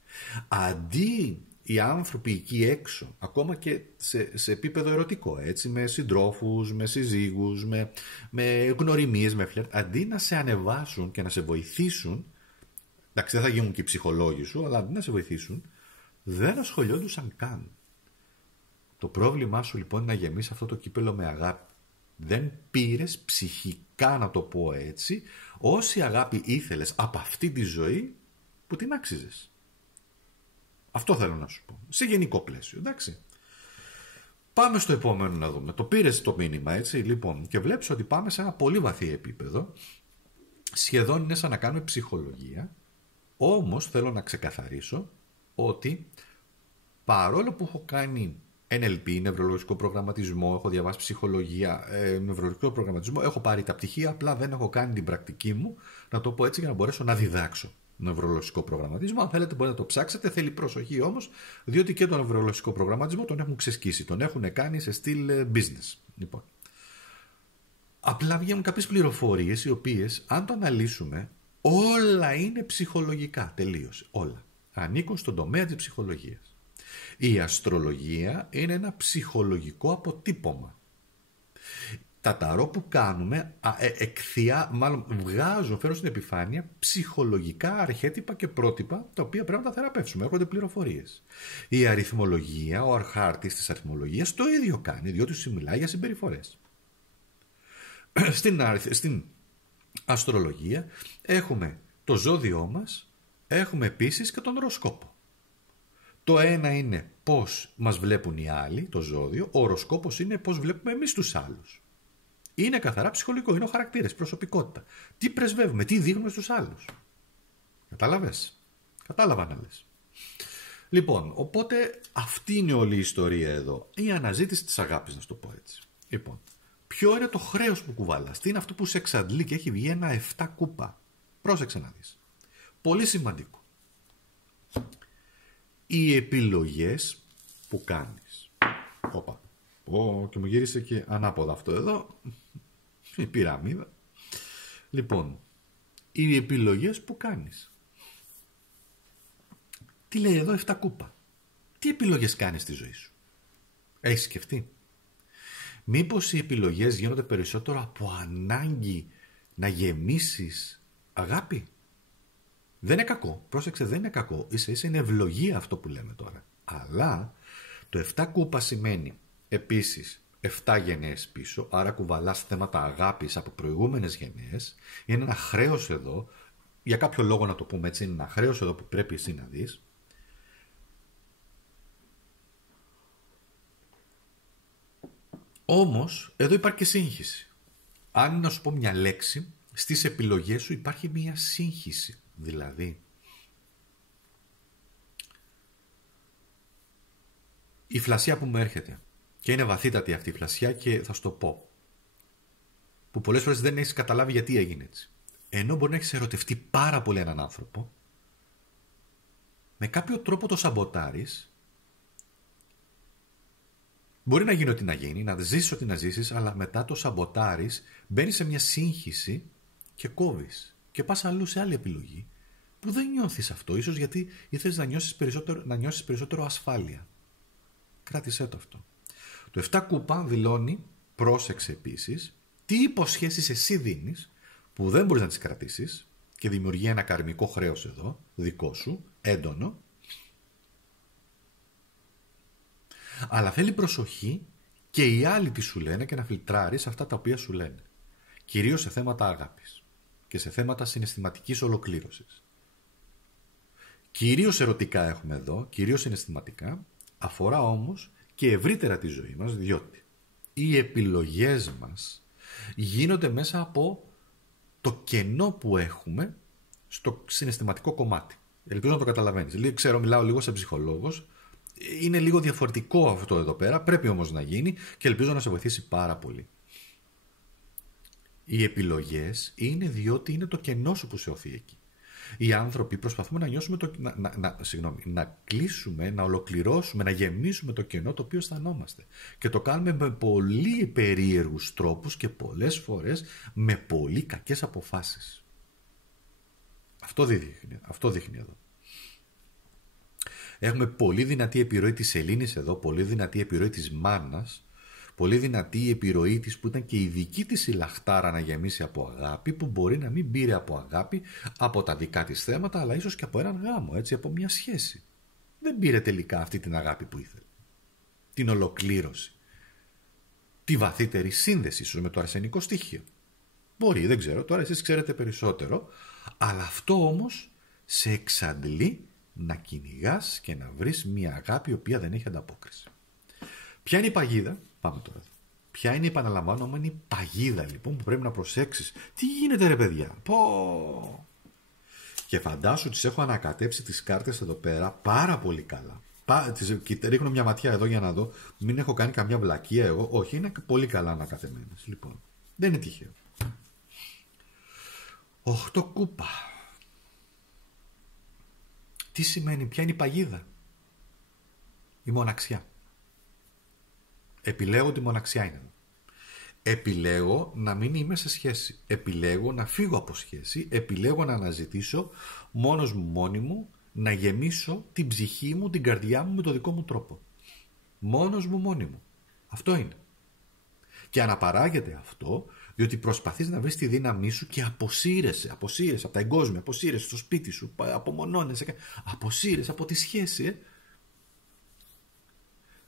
Αντί οι άνθρωποι εκεί έξω, ακόμα και σε επίπεδο ερωτικό, έτσι, με συντρόφους, με συζύγους, με γνωριμίες, με φλερτ, αντί να σε ανεβάσουν και να σε βοηθήσουν, εντάξει, δεν θα γίνουν και οι ψυχολόγοι σου, αλλά αντί να σε βοηθήσουν, δεν ασχολιόντουσαν καν. Το πρόβλημά σου λοιπόν είναι να γεμίσει αυτό το κύπελο με αγάπη. Δεν πήρες ψυχικά, να το πω έτσι, όση αγάπη ήθελες από αυτή τη ζωή που την άξιζες. Αυτό θέλω να σου πω. Σε γενικό πλαίσιο, εντάξει. Πάμε στο επόμενο να δούμε. Το πήρες το μήνυμα, έτσι, λοιπόν, και βλέπεις ότι πάμε σε ένα πολύ βαθύ επίπεδο. Σχεδόν είναι σαν να κάνουμε ψυχολογία. Όμως θέλω να ξεκαθαρίσω ότι παρόλο που έχω κάνει NLP, νευρολογικό προγραμματισμό, έχω διαβάσει ψυχολογία, νευρολογικό προγραμματισμό, έχω πάρει τα πτυχία, απλά δεν έχω κάνει την πρακτική μου, να το πω έτσι, για να μπορέσω να διδάξω νευρολογικό προγραμματισμό. Αν θέλετε μπορείτε να το ψάξετε, θέλει προσοχή όμως, διότι και τον νευρολογικό προγραμματισμό τον έχουν ξεσκίσει, τον έχουν κάνει σε στυλ business. Λοιπόν, απλά βγαίνουν κάποιες πληροφορίες οι οποίες, αν το αναλύσουμε, όλα είναι ψυχολογικά, τελείωσε, όλα. Ανήκουν στον τομέα της ψυχολογίας. Η αστρολογία είναι ένα ψυχολογικό αποτύπωμα. Τα ταρό που κάνουμε βγάζουν, φέρουν στην επιφάνεια ψυχολογικά αρχέτυπα και πρότυπα, τα οποία πρέπει να τα θεραπεύσουμε. Έρχονται πληροφορίες. Η αριθμολογία, ο αρχάρτης της αριθμολογίας το ίδιο κάνει, διότι σου μιλάει για συμπεριφορές. Στην αστρολογία έχουμε το ζώδιό μας, έχουμε επίσης και τον οροσκόπο. Το ένα είναι πώς μας βλέπουν οι άλλοι, το ζώδιο, ο οροσκόπος είναι πώς βλέπουμε εμείς τους άλλους. Είναι καθαρά ψυχολογικό, είναι ο χαρακτήρας, προσωπικότητα. Τι πρεσβεύουμε, τι δείχνουμε στους άλλους. Κατάλαβες? Κατάλαβα να λες. Λοιπόν, οπότε αυτή είναι όλη η ιστορία εδώ. Η αναζήτηση της αγάπης, να σου το πω έτσι. Λοιπόν, ποιο είναι το χρέος που κουβάλας? Τι είναι αυτό που σε εξαντλεί και έχει βγει ένα 7 κούπα? Πρόσεξε να δεις. Πολύ σημαντικό. Οι επιλογές που κάνεις. Όπα. Και μου γύρισε και ανάποδα αυτό εδώ. Η πυραμίδα. Λοιπόν, οι επιλογές που κάνεις. Τι λέει εδώ 7 κούπα? Τι επιλογές κάνεις στη ζωή σου? Έχεις σκεφτεί? Μήπως οι επιλογές γίνονται περισσότερο από ανάγκη να γεμίσεις αγάπη? Δεν είναι κακό. Πρόσεξε, δεν είναι κακό. Ίσα-ίσα είναι ευλογία αυτό που λέμε τώρα. Αλλά το 7 κούπα σημαίνει επίσης 7 γενναίες πίσω, άρα κουβαλάς θέματα αγάπης από προηγούμενες γενναίες. Είναι ένα χρέος εδώ, για κάποιο λόγο να το πούμε έτσι, είναι ένα χρέος εδώ που πρέπει εσύ να δεις. Όμως, εδώ υπάρχει και σύγχυση. Αν να σου πω μια λέξη, στις επιλογές σου υπάρχει μια σύγχυση. Δηλαδή, η φλασιά που μου έρχεται, και είναι βαθύτατη αυτή η φλασιά και θα σου το πω, που πολλές φορές δεν έχεις καταλάβει γιατί έγινε έτσι. Ενώ μπορεί να έχεις ερωτευτεί πάρα πολύ έναν άνθρωπο, με κάποιο τρόπο το σαμποτάρεις. Μπορεί να γίνει ό,τι να γίνει, να ζήσεις ό,τι να ζήσεις, αλλά μετά το σαμποτάρεις, μπαίνεις σε μια σύγχυση και κόβεις. Και πας αλλού σε άλλη επιλογή που δεν νιώθεις αυτό, ίσως γιατί ήθελες να νιώσεις περισσότερο ασφάλεια. Κράτησέ το αυτό. Το 7 κούπα δηλώνει, πρόσεξε επίσης, τι υποσχέσεις εσύ δίνεις που δεν μπορείς να τις κρατήσεις και δημιουργεί ένα καρμικό χρέος εδώ, δικό σου, έντονο. Αλλά θέλει προσοχή και οι άλλοι τι σου λένε και να φιλτράρεις αυτά τα οποία σου λένε. Κυρίως σε θέματα αγάπης και σε θέματα συναισθηματικής ολοκλήρωσης. Κυρίως ερωτικά έχουμε εδώ, κυρίως συναισθηματικά, αφορά όμως και ευρύτερα τη ζωή μας, διότι οι επιλογές μας γίνονται μέσα από το κενό που έχουμε στο συναισθηματικό κομμάτι. Ελπίζω να το καταλαβαίνεις. Ξέρω, μιλάω λίγο σαν ψυχολόγος. Είναι λίγο διαφορετικό αυτό εδώ πέρα, πρέπει όμως να γίνει και ελπίζω να σε βοηθήσει πάρα πολύ. Οι επιλογές είναι διότι είναι το κενό σου που σε οθεί εκεί. Οι άνθρωποι προσπαθούμε να νιώσουμε να κλείσουμε, να ολοκληρώσουμε, να γεμίσουμε το κενό το οποίο αισθανόμαστε. Και το κάνουμε με πολύ περίεργους τρόπους και πολλές φορές με πολύ κακές αποφάσεις. Αυτό δείχνει εδώ. Έχουμε πολύ δυνατή επιρροή της σελήνης εδώ, πολύ δυνατή επιρροή της μάνας, πολύ δυνατή επιρροή της που ήταν και η δική της η λαχτάρα να γεμίσει από αγάπη, που μπορεί να μην πήρε από αγάπη, από τα δικά της θέματα, αλλά ίσως και από έναν γάμο, έτσι, από μια σχέση. Δεν πήρε τελικά αυτή την αγάπη που ήθελε. Την ολοκλήρωση. Τη βαθύτερη σύνδεση, ίσως με το αρσενικό στοιχείο. Μπορεί, δεν ξέρω, τώρα εσείς ξέρετε περισσότερο, αλλά αυτό όμως σε εξαντλεί να κυνηγάς και να βρεις μια αγάπη η οποία δεν έχει ανταπόκριση. Ποια είναι η παγίδα? Πάμε τώρα. Ποια είναι η επαναλαμβανόμενη παγίδα λοιπόν που πρέπει να προσέξεις? Τι γίνεται ρε παιδιά? Πω! Και φαντάσου τις έχω ανακατέψει τις κάρτες εδώ πέρα πάρα πολύ καλά. Ρίχνω μια ματιά εδώ για να δω. Μην έχω κάνει καμιά βλακεία εγώ. Όχι, είναι πολύ καλά ανακατεμένες. Λοιπόν, δεν είναι τυχαίο. 8 κούπα. Τι σημαίνει, ποια είναι η παγίδα? Η μοναξιά. Επιλέγω τη μοναξιά είναι. Επιλέγω να μην είμαι σε σχέση. Επιλέγω να φύγω από σχέση. Επιλέγω να αναζητήσω μόνος μου, μόνη μου, να γεμίσω την ψυχή μου, την καρδιά μου με το δικό μου τρόπο. Μόνος μου, μόνη μου. Αυτό είναι. Και αναπαράγεται αυτό, διότι προσπαθείς να βρεις τη δύναμή σου και αποσύρεσαι από τα εγκόσμια, αποσύρεσαι στο σπίτι σου, απομονώνεσαι, αποσύρεσαι από τη σχέση.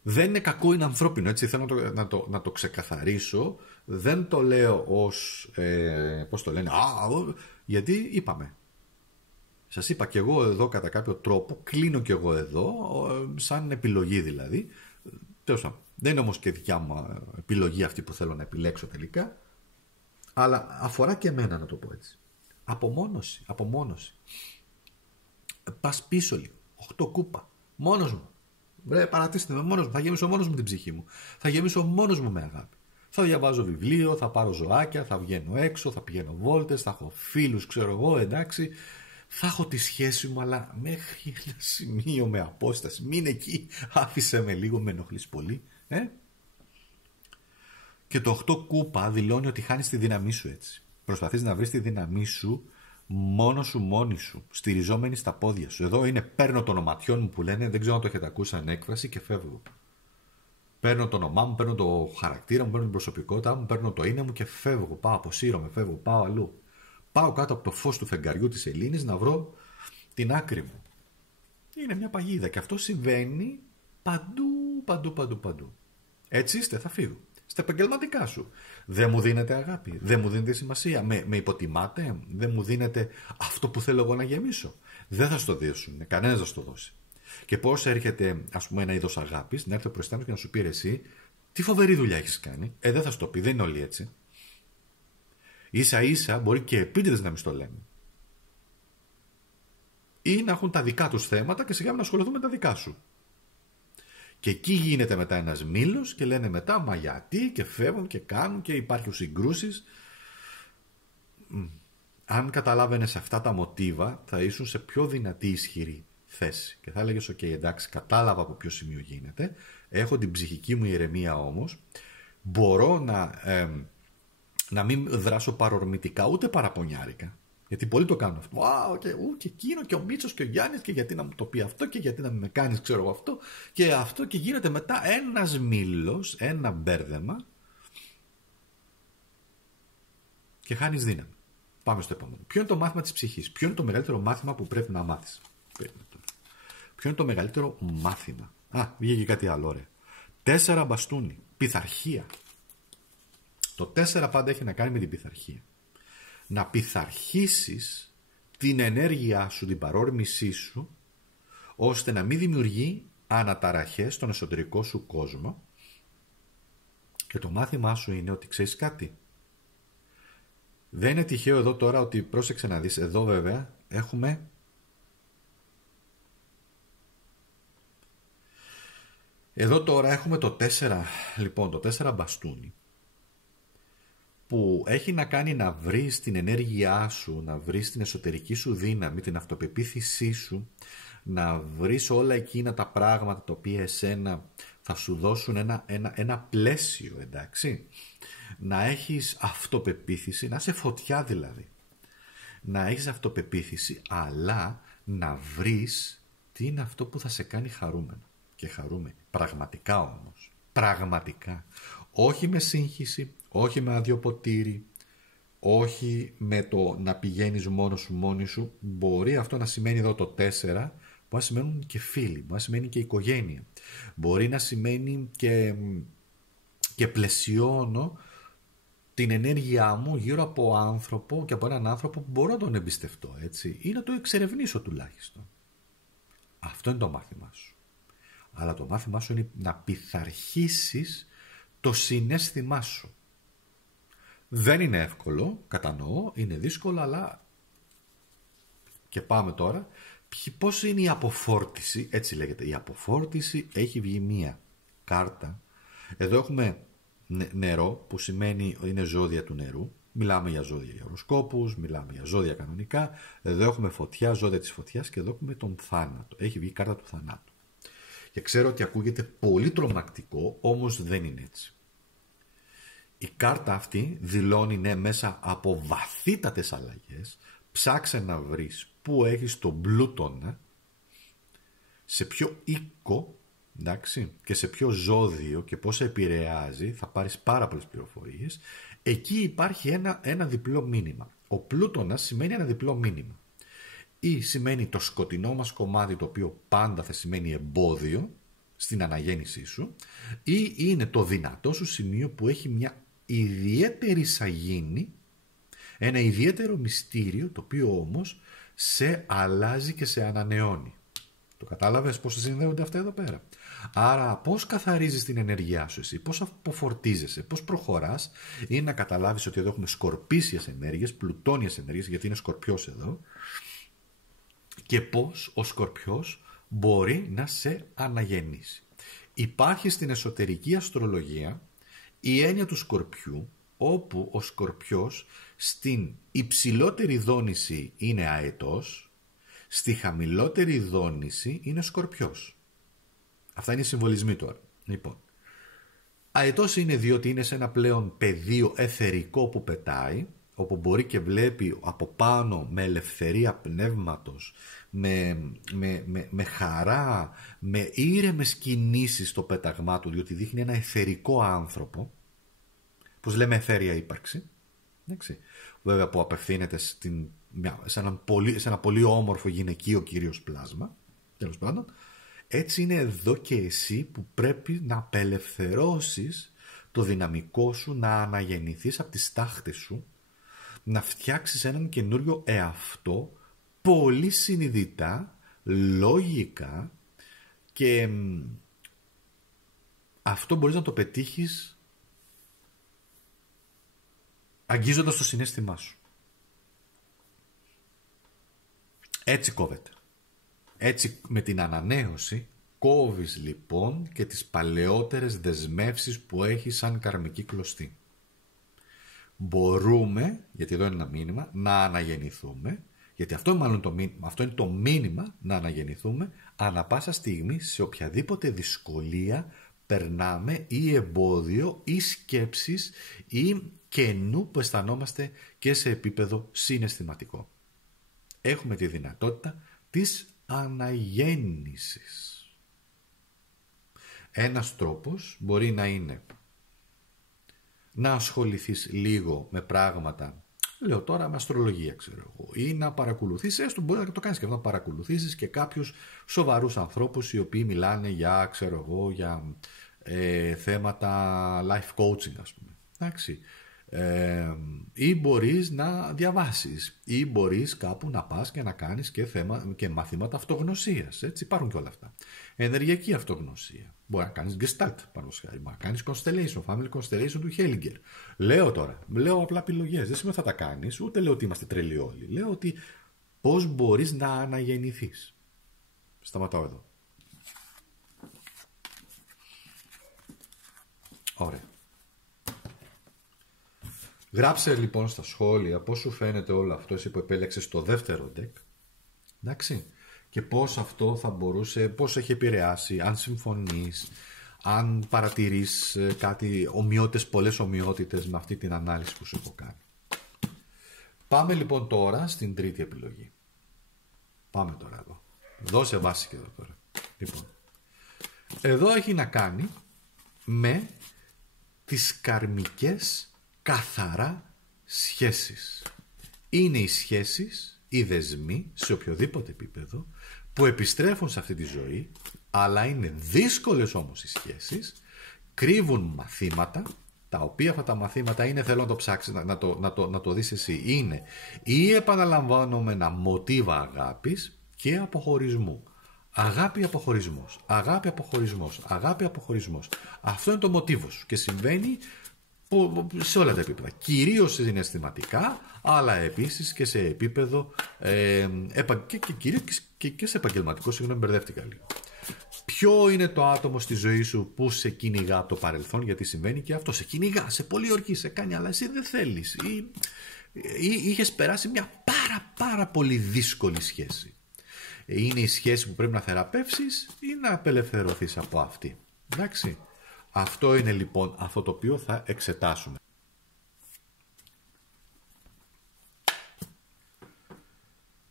Δεν είναι κακό, είναι ανθρώπινο, έτσι, θέλω να το ξεκαθαρίσω. Δεν το λέω ως, πώς το λένε, γιατί είπαμε. Σας είπα και εγώ εδώ κατά κάποιο τρόπο, κλείνω και εγώ εδώ, σαν επιλογή δηλαδή. Δεν είναι όμως και δικιά μου επιλογή αυτή που θέλω να επιλέξω τελικά, αλλά αφορά και εμένα, να το πω έτσι. Απομόνωση. Πας πίσω λίγο, 8 κούπα, μόνος μου. Βρε, παρατήστε με, μόνος μου. Θα γεμίσω μόνος μου την ψυχή μου. Θα γεμίσω μόνος μου με αγάπη. Θα διαβάζω βιβλίο, θα πάρω ζωάκια, θα βγαίνω έξω, θα πηγαίνω βόλτες, θα έχω φίλους, ξέρω εγώ, εντάξει. Θα έχω τη σχέση μου, αλλά μέχρι ένα σημείο με απόσταση. Μην εκεί, άφησε με λίγο, με ενοχλείς πολύ. Και το 8 κούπα δηλώνει ότι χάνεις τη δύναμή σου έτσι. Προσπαθείς να βρεις τη δύναμή σου μόνος σου, μόνη σου, στηριζόμενη στα πόδια σου. Εδώ είναι παίρνω των οματιών μου που λένε, δεν ξέρω αν το έχετε ακούσει σαν έκφραση, και φεύγω. Παίρνω το όνομά μου, παίρνω το χαρακτήρα μου, παίρνω την προσωπικότητά μου, παίρνω το είναι μου και φεύγω. Πάω, αποσύρωμαι, φεύγω, πάω αλλού. Πάω κάτω από το φως του φεγγαριού της σελήνης να βρω την άκρη μου. Είναι μια παγίδα και αυτό συμβαίνει παντού. Έτσι είστε, θα φύγω. Στα επαγγελματικά σου. Δεν μου δίνετε αγάπη, δεν μου δίνετε σημασία, με υποτιμάτε, δεν μου δίνετε αυτό που θέλω εγώ να γεμίσω. Δεν θα στο δώσουν, κανένας δεν θα στο δώσει. Και πώς έρχεται, ας πούμε, ένα είδος αγάπης, να έρθει ο προϊστάμενος και να σου πει εσύ, τι φοβερή δουλειά έχεις κάνει. Δεν θα στο πει, δεν είναι όλοι έτσι. Ίσα-ίσα μπορεί και επίτηδες να μην στο λένε. Ή να έχουν τα δικά τους θέματα και σιγά να ασχοληθούν με τα δικά σου. Και εκεί γίνεται μετά ένας μήλος και λένε μετά, μα γιατί, και φεύγουν και κάνουν και υπάρχουν συγκρούσεις. Αν καταλάβαινες αυτά τα μοτίβα, θα ήσουν σε πιο δυνατή, ισχυρή θέση. Και θα έλεγες, ok, εντάξει, κατάλαβα από ποιο σημείο γίνεται. Έχω την ψυχική μου ηρεμία όμως. Μπορώ να μην δράσω παρορμητικά ούτε παραπονιάρικα. Γιατί πολλοί το κάνουν αυτό. Και εκείνο και ο Μίτσος και ο Γιάννης, και γιατί να μου το πει αυτό, και γιατί να μην με κάνεις, ξέρω εγώ αυτό, και γίνεται μετά ένας μήλος, ένα μπέρδεμα και χάνεις δύναμη. Πάμε στο επόμενο. Ποιο είναι το μάθημα της ψυχής? Ποιο είναι το μεγαλύτερο μάθημα που πρέπει να μάθεις? Ποιο είναι το μεγαλύτερο μάθημα? Βγήκε κάτι άλλο, ωραία. 4 μπαστούνι. Πειθαρχία. Το 4 πάντα έχει να κάνει με την πειθαρχία. Να πειθαρχήσεις την ενέργειά σου, την παρόρμησή σου, ώστε να μην δημιουργεί αναταραχές στον εσωτερικό σου κόσμο. Και το μάθημά σου είναι ότι ξέρεις κάτι. Δεν είναι τυχαίο εδώ τώρα ότι, πρόσεξε να δεις, εδώ βέβαια έχουμε το 4, λοιπόν, το 4 μπαστούνι, που έχει να κάνει να βρεις την ενέργειά σου, να βρεις την εσωτερική σου δύναμη, την αυτοπεποίθησή σου, να βρεις όλα εκείνα τα πράγματα τα οποία εσένα θα σου δώσουν ένα πλαίσιο, εντάξει. Να έχεις αυτοπεποίθηση, να είσαι φωτιά δηλαδή. να έχεις αυτοπεποίθηση, αλλά να βρεις τι είναι αυτό που θα σε κάνει χαρούμενο και χαρούμενο. Πραγματικά όμως. Πραγματικά. Όχι με σύγχυση, όχι με άδειο ποτήρι, όχι με το να πηγαίνεις μόνος σου, μόνη σου. Μπορεί αυτό να σημαίνει εδώ το 4, μπορεί να σημαίνουν και φίλοι, μπορεί να σημαίνει και οικογένεια. Μπορεί να σημαίνει και πλαισιώνω την ενέργειά μου γύρω από άνθρωπο και από έναν άνθρωπο που μπορώ να τον εμπιστευτώ, έτσι, ή να το εξερευνήσω τουλάχιστον. Αυτό είναι το μάθημά σου. Αλλά το μάθημά σου είναι να πειθαρχήσεις το συναίσθημά σου. Δεν είναι εύκολο, κατανοώ, είναι δύσκολο, αλλά και πάμε τώρα. Πώς είναι η αποφόρτιση, έτσι λέγεται, η αποφόρτιση. Έχει βγει μία κάρτα. Εδώ έχουμε νερό, που σημαίνει ότι είναι ζώδια του νερού. Μιλάμε για ζώδια για οροσκόπους, μιλάμε για ζώδια κανονικά. Εδώ έχουμε φωτιά, ζώδια της φωτιάς, και εδώ έχουμε τον θάνατο. Έχει βγει η κάρτα του θανάτου. Και ξέρω ότι ακούγεται πολύ τρομακτικό, όμως δεν είναι έτσι. Η κάρτα αυτή δηλώνει, ναι, μέσα από βαθύτατες αλλαγές. Ψάξε να βρεις πού έχεις τον πλούτονα, σε ποιο οίκο, εντάξει, και σε ποιο ζώδιο και πώς επηρεάζει. Θα πάρεις πάρα πολλές πληροφορίες. Εκεί υπάρχει ένα διπλό μήνυμα. Ο πλούτονας σημαίνει ένα διπλό μήνυμα. Ή σημαίνει το σκοτεινό μας κομμάτι, το οποίο πάντα θα σημαίνει εμπόδιο στην αναγέννησή σου, ή είναι το δυνατό σου σημείο που έχει μια ιδιαίτερη σαγίνη, ένα ιδιαίτερο μυστήριο, το οποίο όμως σε αλλάζει και σε ανανεώνει. Το κατάλαβες πώς συνδέονται αυτά εδώ πέρα? Άρα πώς καθαρίζεις την ενέργειά σου εσύ, πώς αποφορτίζεσαι, πώς προχωράς, είναι να καταλάβεις ότι εδώ έχουμε σκορπίσιες ενέργειες, πλουτόνιες ενέργειες, γιατί είναι σκορπιός εδώ, και πώς ο σκορπιός μπορεί να σε αναγεννήσει. Υπάρχει στην εσωτερική αστρολογία η έννοια του σκορπιού, όπου ο σκορπιός στην υψηλότερη δόνηση είναι αετός, στη χαμηλότερη δόνηση είναι σκορπιός. Αυτά είναι οι συμβολισμοί τώρα. Λοιπόν, αετός είναι διότι είναι σε ένα πλέον πεδίο εθερικό που πετάει, όπου μπορεί και βλέπει από πάνω με ελευθερία πνεύματος, με χαρά, με ήρεμες κινήσεις στο πέταγμά του, διότι δείχνει ένα εθερικό άνθρωπο, πώς λέμε εθέρια ύπαρξη, εντάξει, βέβαια που απευθύνεται σε ένα πολύ όμορφο γυναικείο κυρίως πλάσμα, τέλος πάντων. Έτσι είναι εδώ και εσύ που πρέπει να απελευθερώσεις το δυναμικό σου, να αναγεννηθείς από τις τάχτες σου, να φτιάξεις έναν καινούριο εαυτό πολύ συνειδητά, λογικά, και αυτό μπορείς να το πετύχεις αγγίζοντας το συναίσθημά σου. Έτσι κόβεται. Έτσι με την ανανέωση κόβεις λοιπόν και τις παλαιότερες δεσμεύσεις που έχεις σαν καρμική κλωστή. Μπορούμε, γιατί εδώ είναι ένα μήνυμα, να αναγεννηθούμε, γιατί αυτό είναι το μήνυμα, να αναγεννηθούμε ανά πάσα στιγμή, σε οποιαδήποτε δυσκολία περνάμε ή εμπόδιο ή σκέψεις ή κενού που αισθανόμαστε και σε επίπεδο συναισθηματικό. Έχουμε τη δυνατότητα της αναγέννησης. Ένας τρόπος μπορεί να είναι να ασχοληθείς λίγο με πράγματα, λέω τώρα με αστρολογία, ξέρω εγώ, ή να παρακολουθήσεις, έστω μπορεί να το κάνεις και αυτό, να παρακολουθήσεις και κάποιους σοβαρούς ανθρώπους οι οποίοι μιλάνε για, ξέρω εγώ, για θέματα life coaching, ας πούμε. Εντάξει. Ή μπορείς να διαβάσεις, ή μπορείς κάπου να πας και να κάνεις και μαθήματα αυτογνωσίας, έτσι, υπάρχουν και όλα αυτά. Ενεργειακή αυτογνωσία, μπορεί να κάνεις gestalt, μπορεί να κάνεις constellation, family constellation του Hellinger. Λέω απλά επιλογές, δεν σημαίνει ότι θα τα κάνεις, ούτε λέω ότι είμαστε τρελοί όλοι, λέω ότι πώς μπορείς να αναγεννηθείς. Σταματάω εδώ. Ωραία. Γράψε λοιπόν στα σχόλια πώς σου φαίνεται όλο αυτό, εσύ που επέλεξες το δεύτερο deck, εντάξει, και πώς αυτό θα μπορούσε, πώς έχει επηρεάσει, αν συμφωνείς, αν παρατηρείς κάτι, πολλές ομοιότητες με αυτή την ανάλυση που σου έχω κάνει. Πάμε λοιπόν τώρα στην τρίτη επιλογή. Πάμε τώρα εδώ. Δώσε βάση και εδώ τώρα. Λοιπόν, εδώ έχει να κάνει με τις καρμικές καθαρά σχέσεις. Είναι οι σχέσεις, οι δεσμοί σε οποιοδήποτε επίπεδο που επιστρέφουν σε αυτή τη ζωή, αλλά είναι δύσκολες όμως οι σχέσεις, κρύβουν μαθήματα, τα οποία αυτά τα μαθήματα είναι, θέλω να το ψάξεις, να το δεις εσύ, είναι ή επαναλαμβάνομενα μοτίβα αγάπης και αποχωρισμού. Αγάπη, αποχωρισμός, αγάπη, αποχωρισμός, αγάπη, αποχωρισμός. Αυτό είναι το μοτίβο σου και συμβαίνει σε όλα τα επίπεδα. Κυρίως συναισθηματικά, αλλά επίσης και σε επίπεδο και σε επαγγελματικό. Συγγνώμη, μπερδεύτηκα λίγο. Ποιο είναι το άτομο στη ζωή σου που σε κυνηγά από το παρελθόν, γιατί συμβαίνει και αυτό. Σε κυνηγά, σε πολιορκεί, σε κάνει, αλλά εσύ δεν θέλεις. Ή είχες περάσει μια πάρα πολύ δύσκολη σχέση. Είναι η σχέση που πρέπει να θεραπεύσεις ή να απελευθερωθείς από αυτή. Εντάξει. Αυτό είναι λοιπόν αυτό το οποίο θα εξετάσουμε.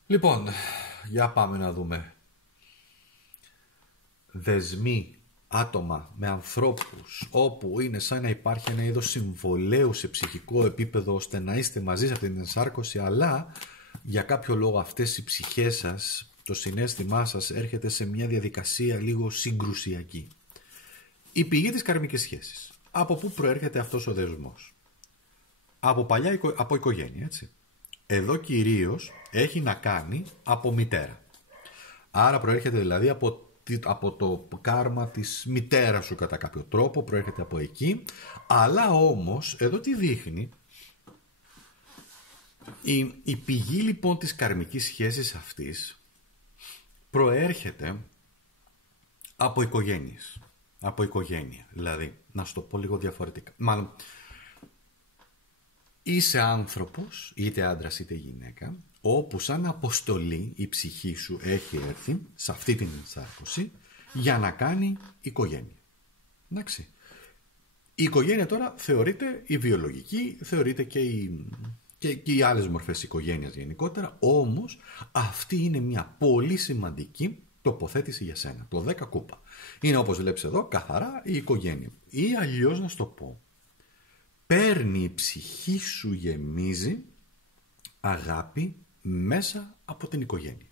Λοιπόν, για πάμε να δούμε. Δεσμοί, άτομα με ανθρώπους, όπου είναι σαν να υπάρχει ένα είδος συμβολέου σε ψυχικό επίπεδο, ώστε να είστε μαζί σε αυτή την ενσάρκωση, αλλά για κάποιο λόγο αυτές οι ψυχές σας, το συναίσθημά σας έρχεται σε μια διαδικασία λίγο συγκρουσιακή. Η πηγή της καρμικής σχέσης. Από πού προέρχεται αυτός ο δεσμός? Από παλιά, από οικογένεια, έτσι. Εδώ κυρίως έχει να κάνει από μητέρα. Άρα προέρχεται δηλαδή από το κάρμα της μητέρας σου κατά κάποιο τρόπο, προέρχεται από εκεί. Αλλά όμως, εδώ τι δείχνει? Η πηγή λοιπόν της καρμικής σχέσης αυτής προέρχεται από οικογένειες. Από οικογένεια. Δηλαδή, να σου το πω λίγο διαφορετικά. Μάλλον, είσαι άνθρωπος, είτε άντρας είτε γυναίκα, όπου σαν αποστολή η ψυχή σου έχει έρθει σε αυτή την ενσάρκωση για να κάνει οικογένεια. Εντάξει. Η οικογένεια τώρα θεωρείται η βιολογική, θεωρείται και οι άλλες μορφές οικογένειας γενικότερα, όμως αυτή είναι μια πολύ σημαντική τοποθέτηση για σένα. Το 10 κούπα. Είναι, όπως βλέπεις εδώ, καθαρά η οικογένεια. Ή αλλιώς να σου το πω, παίρνει η ψυχή σου, γεμίζει αγάπη μέσα από την οικογένεια.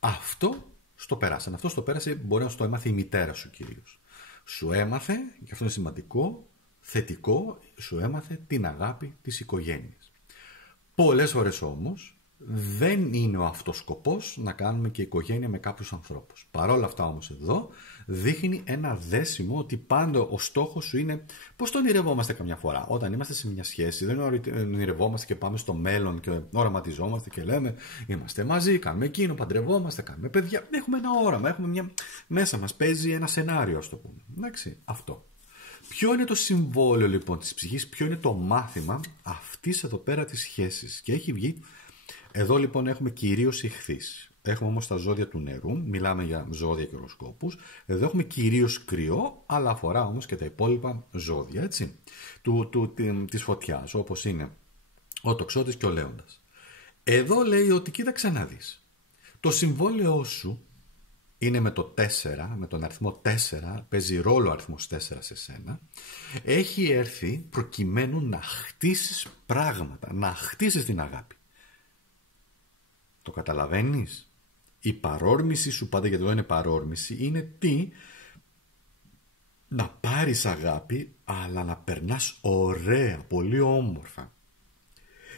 Αυτό στο πέρασαν. Αυτό στο πέρασε, μπορεί να σου το έμαθε η μητέρα σου κυρίως. Σου έμαθε, και αυτό είναι σημαντικό, θετικό, σου έμαθε την αγάπη της οικογένειας. Πολλές φορές όμως δεν είναι ο αυτός σκοπός να κάνουμε και οικογένεια με κάποιους ανθρώπους. Παρ' όλα αυτά όμως εδώ δείχνει ένα δέσιμο ότι πάντα ο στόχος σου είναι, πώς το ονειρευόμαστε καμιά φορά. Όταν είμαστε σε μια σχέση δεν ονειρευόμαστε και πάμε στο μέλλον και οραματιζόμαστε και λέμε είμαστε μαζί, κάνουμε εκείνο, παντρευόμαστε, κάνουμε παιδιά. Έχουμε ένα όραμα, έχουμε μέσα μας παίζει ένα σενάριο, ας το πούμε. Εντάξει, αυτό. Ποιο είναι το συμβόλαιο λοιπόν της ψυχής, ποιο είναι το μάθημα αυτής εδώ πέρα της σχέσης? Και έχει βγει. Εδώ λοιπόν έχουμε κυρίως ιχθύς. Έχουμε όμως τα ζώδια του νερού, μιλάμε για ζώδια και οροσκόπους. Εδώ έχουμε κυρίως κρυό, αλλά αφορά όμως και τα υπόλοιπα ζώδια, έτσι, της φωτιάς, όπως είναι ο τοξότης και ο λέοντας. Εδώ λέει ότι κοίταξε να δεις. Το συμβόλαιό σου είναι με το 4, με τον αριθμό 4, παίζει ρόλο ο αριθμός 4 σε σένα. Έχει έρθει προκειμένου να χτίσεις πράγματα, να χτίσεις την αγάπη. Το καταλαβαίνεις? Η παρόρμηση σου πάντα, γιατί εδώ είναι παρόρμηση, είναι τι? Να πάρεις αγάπη, αλλά να περνάς ωραία, πολύ όμορφα.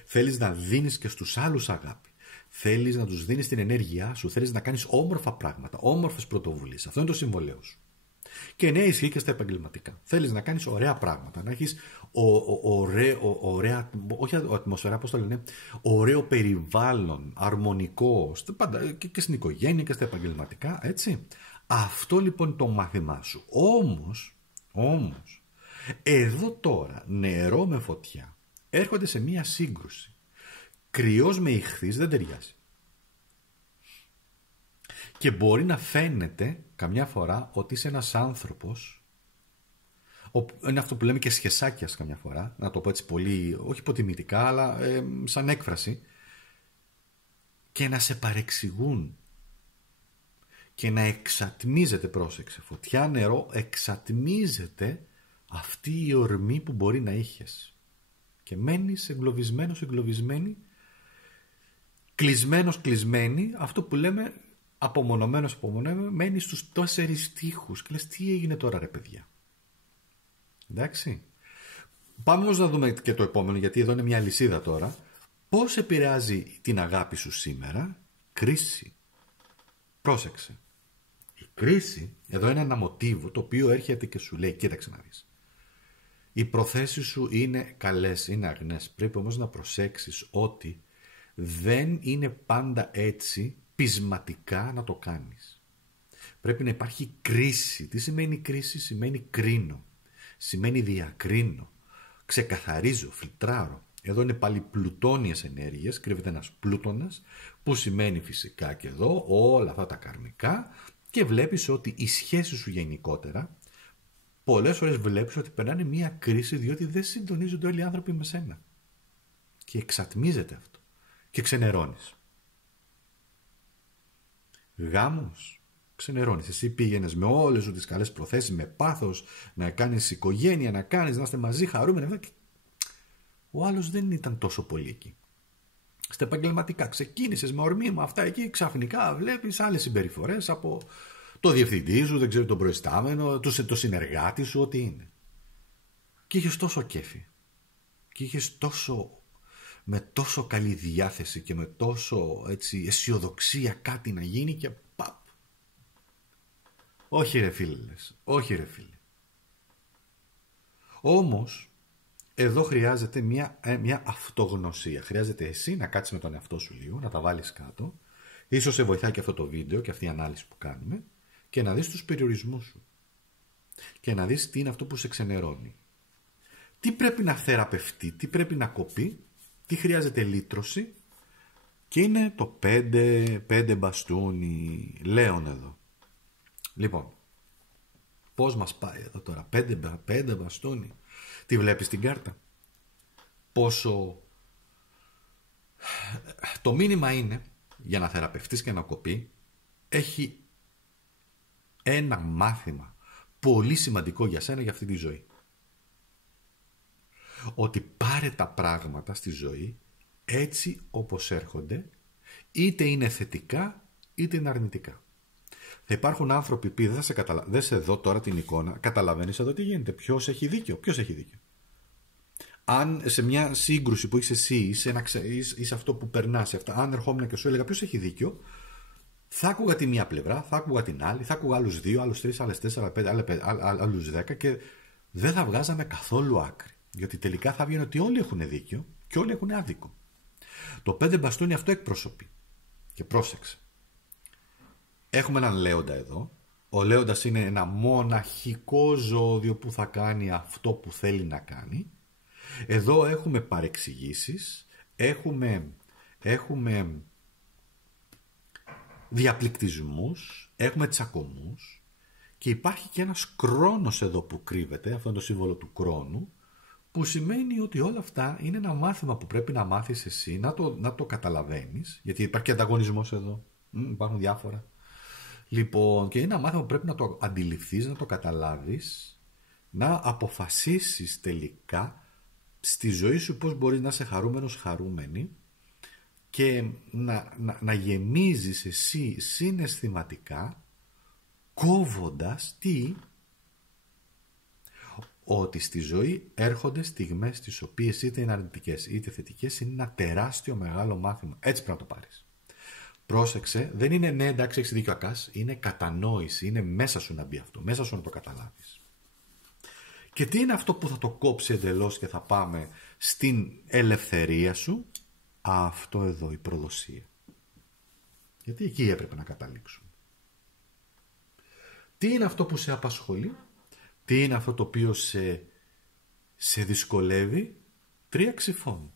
Θέλεις να δίνεις και στους άλλους αγάπη. Θέλεις να τους δίνεις την ενέργειά σου. Θέλεις να κάνεις όμορφα πράγματα, όμορφες πρωτοβουλίες. Αυτό είναι το συμβολέο σου. Και ναι, ισχύει και στα επαγγελματικά. Θέλεις να κάνεις ωραία πράγματα, να έχεις ωραία, όχι ατμοσφαίρα, πώς το λένε, ωραίο περιβάλλον, αρμονικό, πάντα, και στην οικογένεια και στα επαγγελματικά, έτσι. Αυτό λοιπόν είναι το μάθημά σου. Όμως, εδώ τώρα, νερό με φωτιά, έρχονται σε μία σύγκρουση. Κρυός με ιχθύς δεν ταιριάζει. Και μπορεί να φαίνεται καμιά φορά ότι είσαι ένας άνθρωπος Είναι αυτό που λέμε και σχεσάκια καμιά φορά, να το πω έτσι πολύ, όχι υποτιμητικά, αλλά σαν έκφραση, και να σε παρεξηγούν και να εξατμίζεται, πρόσεξε, φωτιά νερό, εξατμίζεται αυτή η ορμή που μπορεί να είχες και μένεις εγκλωβισμένη, κλεισμένη, αυτό που λέμε απομονωμένος, μένεις στους 4 τοίχους και λες τι έγινε τώρα ρε παιδιά. Εντάξει. Πάμε όμως να δούμε και το επόμενο, γιατί εδώ είναι μια λυσίδα τώρα. Πώς επηρεάζει την αγάπη σου σήμερα κρίση. Πρόσεξε. Η κρίση, εδώ είναι ένα μοτίβο το οποίο έρχεται και σου λέει, κοίταξε να δεις. Οι προθέσεις σου είναι καλές, είναι αγνές. Πρέπει όμως να προσέξεις ότι δεν είναι πάντα έτσι πεισματικά να το κάνεις. Πρέπει να υπάρχει κρίση. Τι σημαίνει κρίση? Σημαίνει κρίνω. Σημαίνει διακρίνω. Ξεκαθαρίζω, φιλτράρω. Εδώ είναι πάλι πλουτόνιες ενέργειες, κρύβεται ένας πλούτονας, που σημαίνει φυσικά και εδώ όλα αυτά τα καρμικά, και βλέπεις ότι η σχέση σου γενικότερα, πολλές φορές βλέπεις ότι περνάνε μία κρίση διότι δεν συντονίζονται όλοι οι άνθρωποι με σένα. Και εξατμίζεται αυτό. Και ξενερώνεις. Γάμος, ξενερώνεις. Εσύ πήγαινες με όλες σου τις καλές προθέσεις, με πάθος, να κάνεις οικογένεια, να είστε μαζί χαρούμενοι. Ο άλλος δεν ήταν τόσο πολύ εκεί. Στα επαγγελματικά ξεκίνησες με ορμή με αυτά εκεί, ξαφνικά βλέπεις άλλες συμπεριφορές από το διευθυντή σου, δεν ξέρω, τον προϊστάμενο, το συνεργάτη σου, ό,τι είναι. Και είχες τόσο κέφι. Και είχες με τόσο καλή διάθεση και με τόσο έτσι, αισιοδοξία κάτι να γίνει και παπ. Όχι ρε φίλε λες. Όχι ρε φίλε. Όμως εδώ χρειάζεται μια αυτογνωσία. Χρειάζεται εσύ να κάτσεις με τον εαυτό σου λίγο, να τα βάλεις κάτω. Ίσως σε βοηθάει και αυτό το βίντεο και αυτή η ανάλυση που κάνουμε, και να δεις τους περιορισμούς σου. Και να δεις τι είναι αυτό που σε ξενερώνει. Τι πρέπει να θεραπευτεί, τι πρέπει να κοπεί, τι χρειάζεται λύτρωση. Και είναι το 5 μπαστούνι λέων εδώ. Λοιπόν, πώς μας πάει εδώ τώρα? 5 μπαστούνι. Τι βλέπεις την κάρτα? Πόσο... Το μήνυμα είναι, για να θεραπευτείς και να κοπεί, έχει ένα μάθημα πολύ σημαντικό για σένα για αυτή τη ζωή. Ότι πάρε τα πράγματα στη ζωή έτσι όπως έρχονται, είτε είναι θετικά είτε είναι αρνητικά. Θα υπάρχουν άνθρωποι που δεν σε δω τώρα την εικόνα, καταλαβαίνεις εδώ τι γίνεται. Ποιος έχει δίκιο? Αν σε μια σύγκρουση που έχεις εσύ, είσαι αυτό που περνάς, αν ερχόμουν και σου έλεγα ποιος έχει δίκιο, θα άκουγα τη μία πλευρά, θα άκουγα την άλλη, θα άκουγα άλλους 2, άλλους 3, άλλες 4, 5, άλλους 10 και δεν θα βγάζαμε καθόλου άκρη. Γιατί τελικά θα βγαίνει ότι όλοι έχουν δίκιο και όλοι έχουν άδικο. Το 5 μπαστούνι αυτό εκπροσωπεί. Και πρόσεξε. Έχουμε έναν λέοντα εδώ. Ο λέοντας είναι ένα μοναχικό ζώδιο που θα κάνει αυτό που θέλει να κάνει. Εδώ έχουμε παρεξηγήσεις, έχουμε διαπληκτισμούς, έχουμε τσακωμούς και υπάρχει και ένας κρόνος εδώ που κρύβεται, αυτό είναι το σύμβολο του κρόνου, που σημαίνει ότι όλα αυτά είναι ένα μάθημα που πρέπει να μάθεις εσύ, να το καταλαβαίνεις, γιατί υπάρχει και ανταγωνισμός εδώ, υπάρχουν διάφορα. Λοιπόν, και είναι ένα μάθημα που πρέπει να το αντιληφθείς, να το καταλάβεις, να αποφασίσεις τελικά στη ζωή σου πώς μπορείς να είσαι χαρούμενος, χαρούμενη, και να γεμίζεις εσύ συναισθηματικά, κόβοντας ότι στη ζωή έρχονται στιγμές τις οποίες είτε είναι αρνητικές είτε θετικές, είναι ένα τεράστιο μεγάλο μάθημα. Έτσι πρέπει να το πάρεις. Πρόσεξε, δεν είναι ναι εντάξει έχεις δίκιο Ακάς, είναι κατανόηση, είναι μέσα σου να μπει αυτό, μέσα σου να το καταλάβεις. Και τι είναι αυτό που θα το κόψει εντελώς και θα πάμε στην ελευθερία σου? Αυτό εδώ, η προδοσία. Γιατί εκεί έπρεπε να καταλήξουμε. Τι είναι αυτό που σε απασχολεί? Τι είναι αυτό το οποίο σε δυσκολεύει? 3 ξυφών.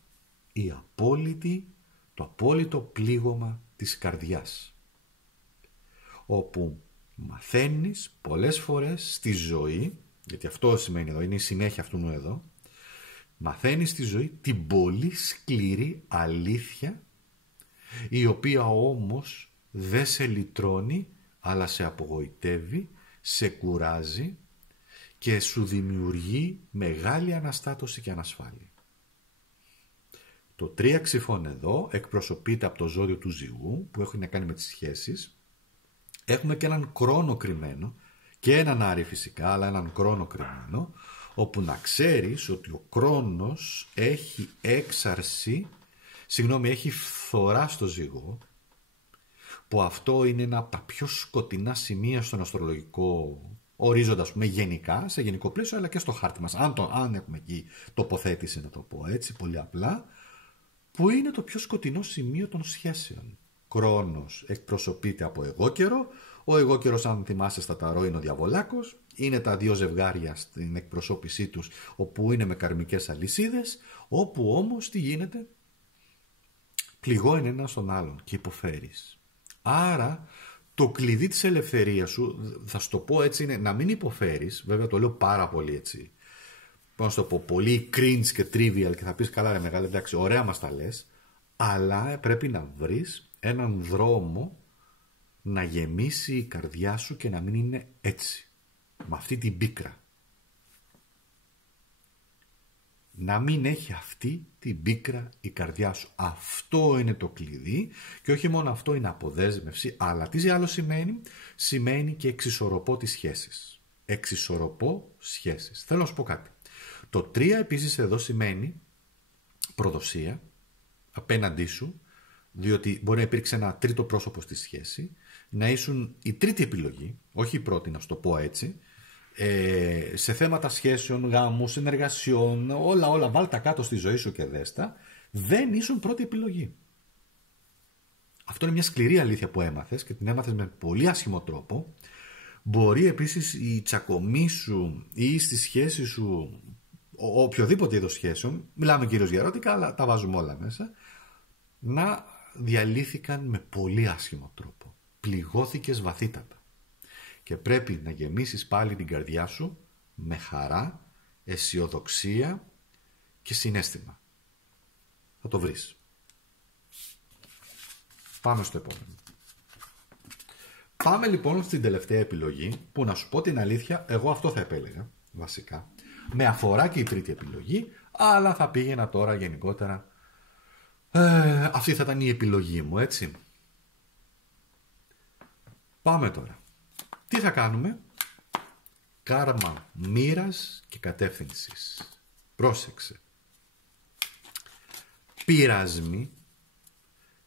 Το απόλυτο πλήγωμα της καρδιάς. Όπου μαθαίνεις πολλές φορές στη ζωή γιατί αυτό σημαίνει εδώ, είναι η συνέχεια αυτού εδώ, μαθαίνεις στη ζωή την πολύ σκληρή αλήθεια, η οποία όμως δεν σε λυτρώνει, αλλά σε απογοητεύει, σε κουράζει και σου δημιουργεί μεγάλη αναστάτωση και ανασφάλεια. Το 3 ξυφών εδώ εκπροσωπείται από το ζώδιο του Ζυγού, που έχει να κάνει με τις σχέσεις. Έχουμε και έναν κρόνο κρυμμένο, και έναν Άρη φυσικά, αλλά έναν κρόνο κρυμμένο, όπου να ξέρεις ότι ο κρόνος έχει έχει φθορά στο Ζυγό, που αυτό είναι ένα από τα πιο σκοτεινά σημεία στον αστρολογικό ορίζοντα, ας πούμε, γενικά, σε γενικό πλαίσιο, αλλά και στο χάρτη μας. Αν έχουμε εκεί τοποθέτηση, να το πω έτσι, πολύ απλά, που είναι το πιο σκοτεινό σημείο των σχέσεων. Κρόνος εκπροσωπείται από εγώκερο. Ο εγώκερος, αν θυμάσαι στα ταρό, είναι ο διαβολάκος. Είναι τα δύο ζευγάρια στην εκπροσώπησή τους, όπου είναι με καρμικές αλυσίδες, όπου όμως τι γίνεται? Πληγώνει ένα στον άλλον και υποφέρεις. Άρα το κλειδί της ελευθερίας σου, θα σου το πω έτσι, είναι να μην υποφέρεις. Βέβαια το λέω πάρα πολύ έτσι, πώς να το πω, πολύ cringe και trivial, και θα πεις καλά ρε μεγάλε, εντάξει, ωραία μας τα λες, αλλά πρέπει να βρεις έναν δρόμο να γεμίσει η καρδιά σου και να μην είναι έτσι, με αυτή την πίκρα. Να μην έχει αυτή την πίκρα η καρδιά σου. Αυτό είναι το κλειδί, και όχι μόνο αυτό είναι αποδέσμευση, αλλά τι άλλο σημαίνει? Σημαίνει και εξισορροπώ τις σχέσεις. Εξισορροπώ σχέσεις. Θέλω να σου πω κάτι. Το 3 επίσης εδώ σημαίνει προδοσία απέναντί σου, διότι μπορεί να υπήρξε ένα τρίτο πρόσωπο στη σχέση, να ήσουν η τρίτη επιλογή, όχι η πρώτη, να σου το πω έτσι, σε θέματα σχέσεων, γάμου, συνεργασιών, όλα βάλ τα κάτω στη ζωή σου και δέστα, δεν ήσουν πρώτη επιλογή. Αυτό είναι μια σκληρή αλήθεια που έμαθες, και την έμαθες με πολύ άσχημο τρόπο. Μπορεί επίσης η τσακωμή σου ή στη σχέση σου, οποιοδήποτε είδος σχέσεων, μιλάμε κυρίως για ερωτικά, αλλά τα βάζουμε όλα μέσα, να διαλύθηκαν με πολύ άσχημο τρόπο. Πληγώθηκες βαθύτατα. Και πρέπει να γεμίσεις πάλι την καρδιά σου με χαρά, αισιοδοξία και συναίσθημα. Θα το βρεις. Πάμε στο επόμενο. Πάμε λοιπόν στην τελευταία επιλογή, που να σου πω την αλήθεια, εγώ αυτό θα επέλεγα βασικά. Με αφορά και η τρίτη επιλογή, αλλά θα πήγαινα τώρα γενικότερα. Αυτή θα ήταν η επιλογή μου, έτσι. Πάμε τώρα. Τι θα κάνουμε? Κάρμα μοίρας και κατεύθυνσης. Πρόσεξε. Πειρασμοί,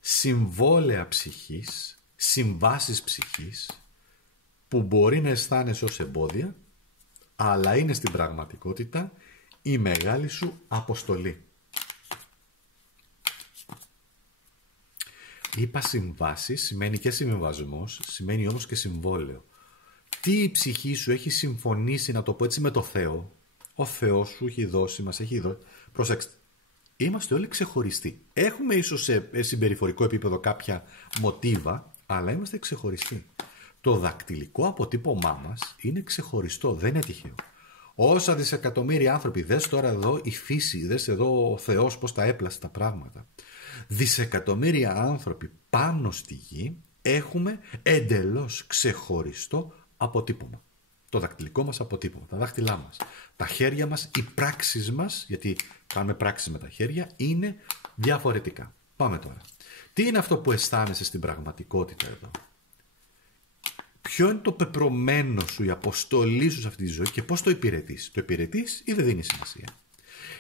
συμβόλαια ψυχής, συμβάσεις ψυχής, που μπορεί να αισθάνεσαι ως εμπόδια, αλλά είναι στην πραγματικότητα η μεγάλη σου αποστολή. Είπα συμβάσεις, σημαίνει και συμβιβασμός, σημαίνει όμως και συμβόλαιο. Τι η ψυχή σου έχει συμφωνήσει, να το πω έτσι, με το Θεό. Ο Θεός σου έχει δώσει, μας έχει δώσει. Προσέξτε, είμαστε όλοι ξεχωριστοί. Έχουμε ίσως σε συμπεριφορικό επίπεδο κάποια μοτίβα, αλλά είμαστε ξεχωριστοί. Το δακτυλικό αποτύπωμά μας είναι ξεχωριστό, δεν είναι τυχαίο. Όσα δισεκατομμύρια άνθρωποι, δες τώρα εδώ η φύση, δες εδώ ο Θεός πώς τα έπλασε τα πράγματα. Δισεκατομμύρια άνθρωποι πάνω στη γη έχουμε εντελώς ξεχωριστό αποτύπωμα. Το δακτυλικό μας αποτύπωμα, τα δάχτυλά μας, τα χέρια μας, οι πράξεις μας, γιατί κάνουμε πράξεις με τα χέρια, είναι διαφορετικά. Πάμε τώρα. Τι είναι αυτό που αισθάνεσαι στην πραγματικότητα εδώ? Ποιο είναι το πεπρωμένο σου, η αποστολή σου σε αυτή τη ζωή και πώς το υπηρετείς? Το υπηρετείς ή δεν δίνει σημασία?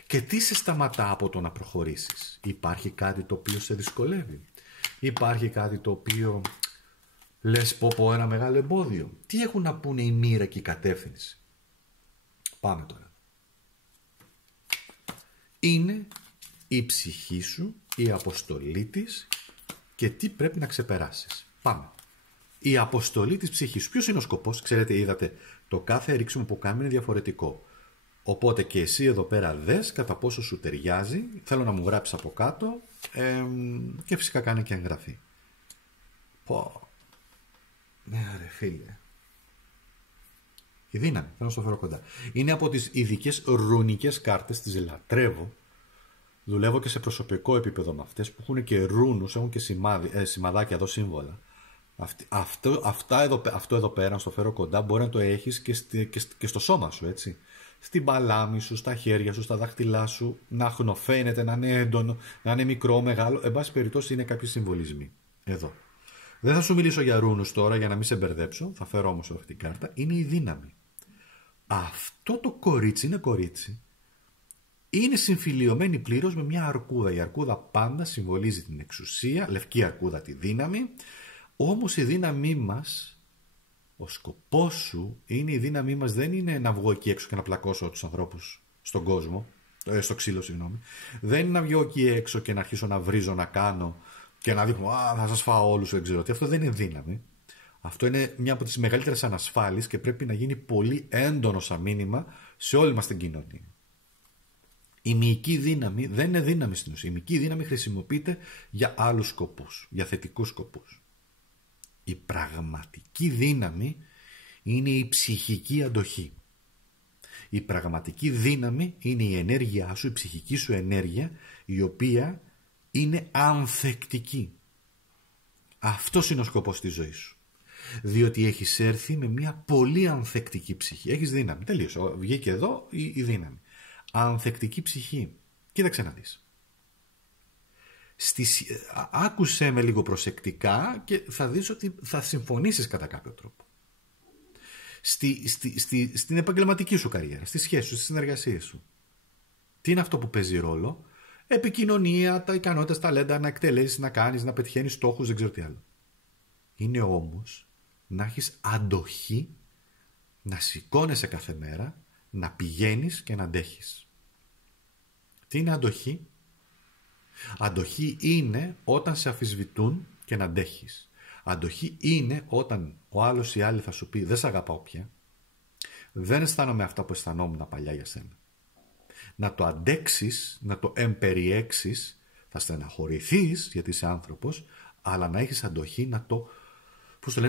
Και τι σε σταματά από το να προχωρήσεις? Υπάρχει κάτι το οποίο σε δυσκολεύει? Υπάρχει κάτι το οποίο λες πω ένα μεγάλο εμπόδιο? Τι έχουν να πούνε η μοίρα και η κατεύθυνση? Πάμε τώρα. Είναι η ψυχή σου, η αποστολή της και τι πρέπει να ξεπεράσεις. Πάμε. Η αποστολή της ψυχής σου. Ποιος είναι ο σκοπός? Ξέρετε, είδατε, το κάθε ρίξιμο που κάνουμε είναι διαφορετικό. Οπότε και εσύ εδώ πέρα δες κατά πόσο σου ταιριάζει. Θέλω να μου γράψεις από κάτω και φυσικά κάνε και εγγραφή. Πω. Ναι ρε φίλε. Η δύναμη, θέλω να στο φέρω κοντά. Είναι από τις ειδικές ρουνικές κάρτες, τις λατρεύω. Δουλεύω και σε προσωπικό επίπεδο με αυτές που έχουν και ρούνους, έχουν και σημαδάκια εδώ, σύμβολα. Αυτό εδώ πέρα, να στο φέρω κοντά, μπορεί να το έχεις και στο σώμα σου, έτσι. Στην παλάμη σου, στα χέρια σου, στα δάχτυλά σου, να χνοφαίνεται, να είναι έντονο, να είναι μικρό, μεγάλο. Εν πάση περιπτώσει, είναι κάποιοι συμβολισμοί. Εδώ. Δεν θα σου μιλήσω για ρούνους τώρα για να μην σε μπερδέψω, θα φέρω όμως αυτή την κάρτα. Είναι η δύναμη. Αυτό το κορίτσι είναι κορίτσι. Είναι συμφιλιωμένη πλήρως με μια αρκούδα. Η αρκούδα πάντα συμβολίζει την εξουσία, λευκή αρκούδα τη δύναμη. Όμως η δύναμή μας, ο σκοπός σου είναι, η δύναμή μας δεν είναι να βγω εκεί έξω και να πλακώσω τους ανθρώπους στον κόσμο, στο ξύλο, συγγνώμη. Δεν είναι να βγω εκεί έξω και να αρχίσω να βρίζω, να κάνω και να δείχνω θα σας φάω όλους, δεν ξέρω τι. Αυτό δεν είναι δύναμη. Αυτό είναι μια από τις μεγαλύτερες ανασφάλειες και πρέπει να γίνει πολύ έντονο σαν μήνυμα σε όλη μας την κοινωνία. Η μυϊκή δύναμη δεν είναι δύναμη στην ουσία. Η μυϊκή δύναμη χρησιμοποιείται για άλλους σκοπούς, για θετικούς σκοπούς. Η πραγματική δύναμη είναι η ψυχική αντοχή. Η πραγματική δύναμη είναι η ενέργειά σου, η ψυχική σου ενέργεια, η οποία είναι ανθεκτική. Αυτός είναι ο σκοπός της ζωής σου. Διότι έχεις έρθει με μια πολύ ανθεκτική ψυχή. Έχεις δύναμη. Τελείωσε. Βγήκε εδώ η δύναμη. Ανθεκτική ψυχή. Κοίταξε να δεις. Άκουσέ με λίγο προσεκτικά και θα δεις ότι θα συμφωνήσεις κατά κάποιο τρόπο. Στην επαγγελματική σου καριέρα, στις σχέσεις σου, στις συνεργασίες σου. Τι είναι αυτό που παίζει ρόλο? Επικοινωνία, τα ικανότητες, ταλέντα, να εκτελέσεις, να κάνεις, να πετυχαίνεις στόχους, δεν ξέρω τι άλλο. Είναι όμως να έχεις αντοχή, να σηκώνεσαι κάθε μέρα, να πηγαίνεις και να αντέχεις. Τι είναι αντοχή? Αντοχή είναι όταν σε αμφισβητούν και να αντέχεις. Αντοχή είναι όταν ο άλλος ή άλλη θα σου πει δεν σε αγαπάω πια, δεν αισθάνομαι αυτά που αισθανόμουν παλιά για σένα. Να το αντέξεις, να το εμπεριέξεις, θα στεναχωρηθείς γιατί είσαι άνθρωπος, αλλά να έχεις αντοχή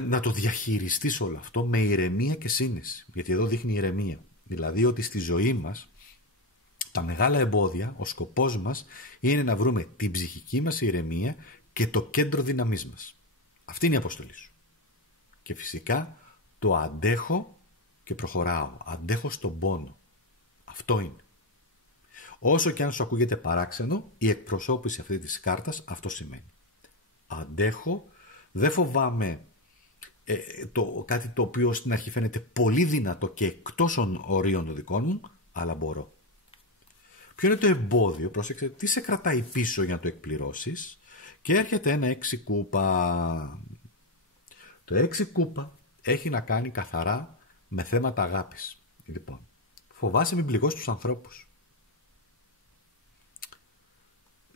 να το διαχειριστείς όλο αυτό με ηρεμία και σύνεση. Γιατί εδώ δείχνει ηρεμία. Δηλαδή ότι στη ζωή μας τα μεγάλα εμπόδια, ο σκοπός μας είναι να βρούμε την ψυχική μας ηρεμία και το κέντρο δύναμής μας. Αυτή είναι η αποστολή σου. Και φυσικά το αντέχω και προχωράω. Αντέχω στον πόνο. Αυτό είναι. Όσο και αν σου ακούγεται παράξενο, η εκπροσώπηση αυτή της κάρτας αυτό σημαίνει. Αντέχω, δεν φοβάμαι κάτι το οποίο στην αρχή φαίνεται πολύ δυνατό και εκτός των ορίων των δικών μου, αλλά μπορώ. Ποιο είναι το εμπόδιο? Πρόσεξε, τι σε κρατάει πίσω για να το εκπληρώσεις? Και έρχεται ένα 6 κούπα. Το 6 κούπα έχει να κάνει καθαρά με θέματα αγάπης. Λοιπόν, φοβάσαι μην πληγώσεις τους ανθρώπους.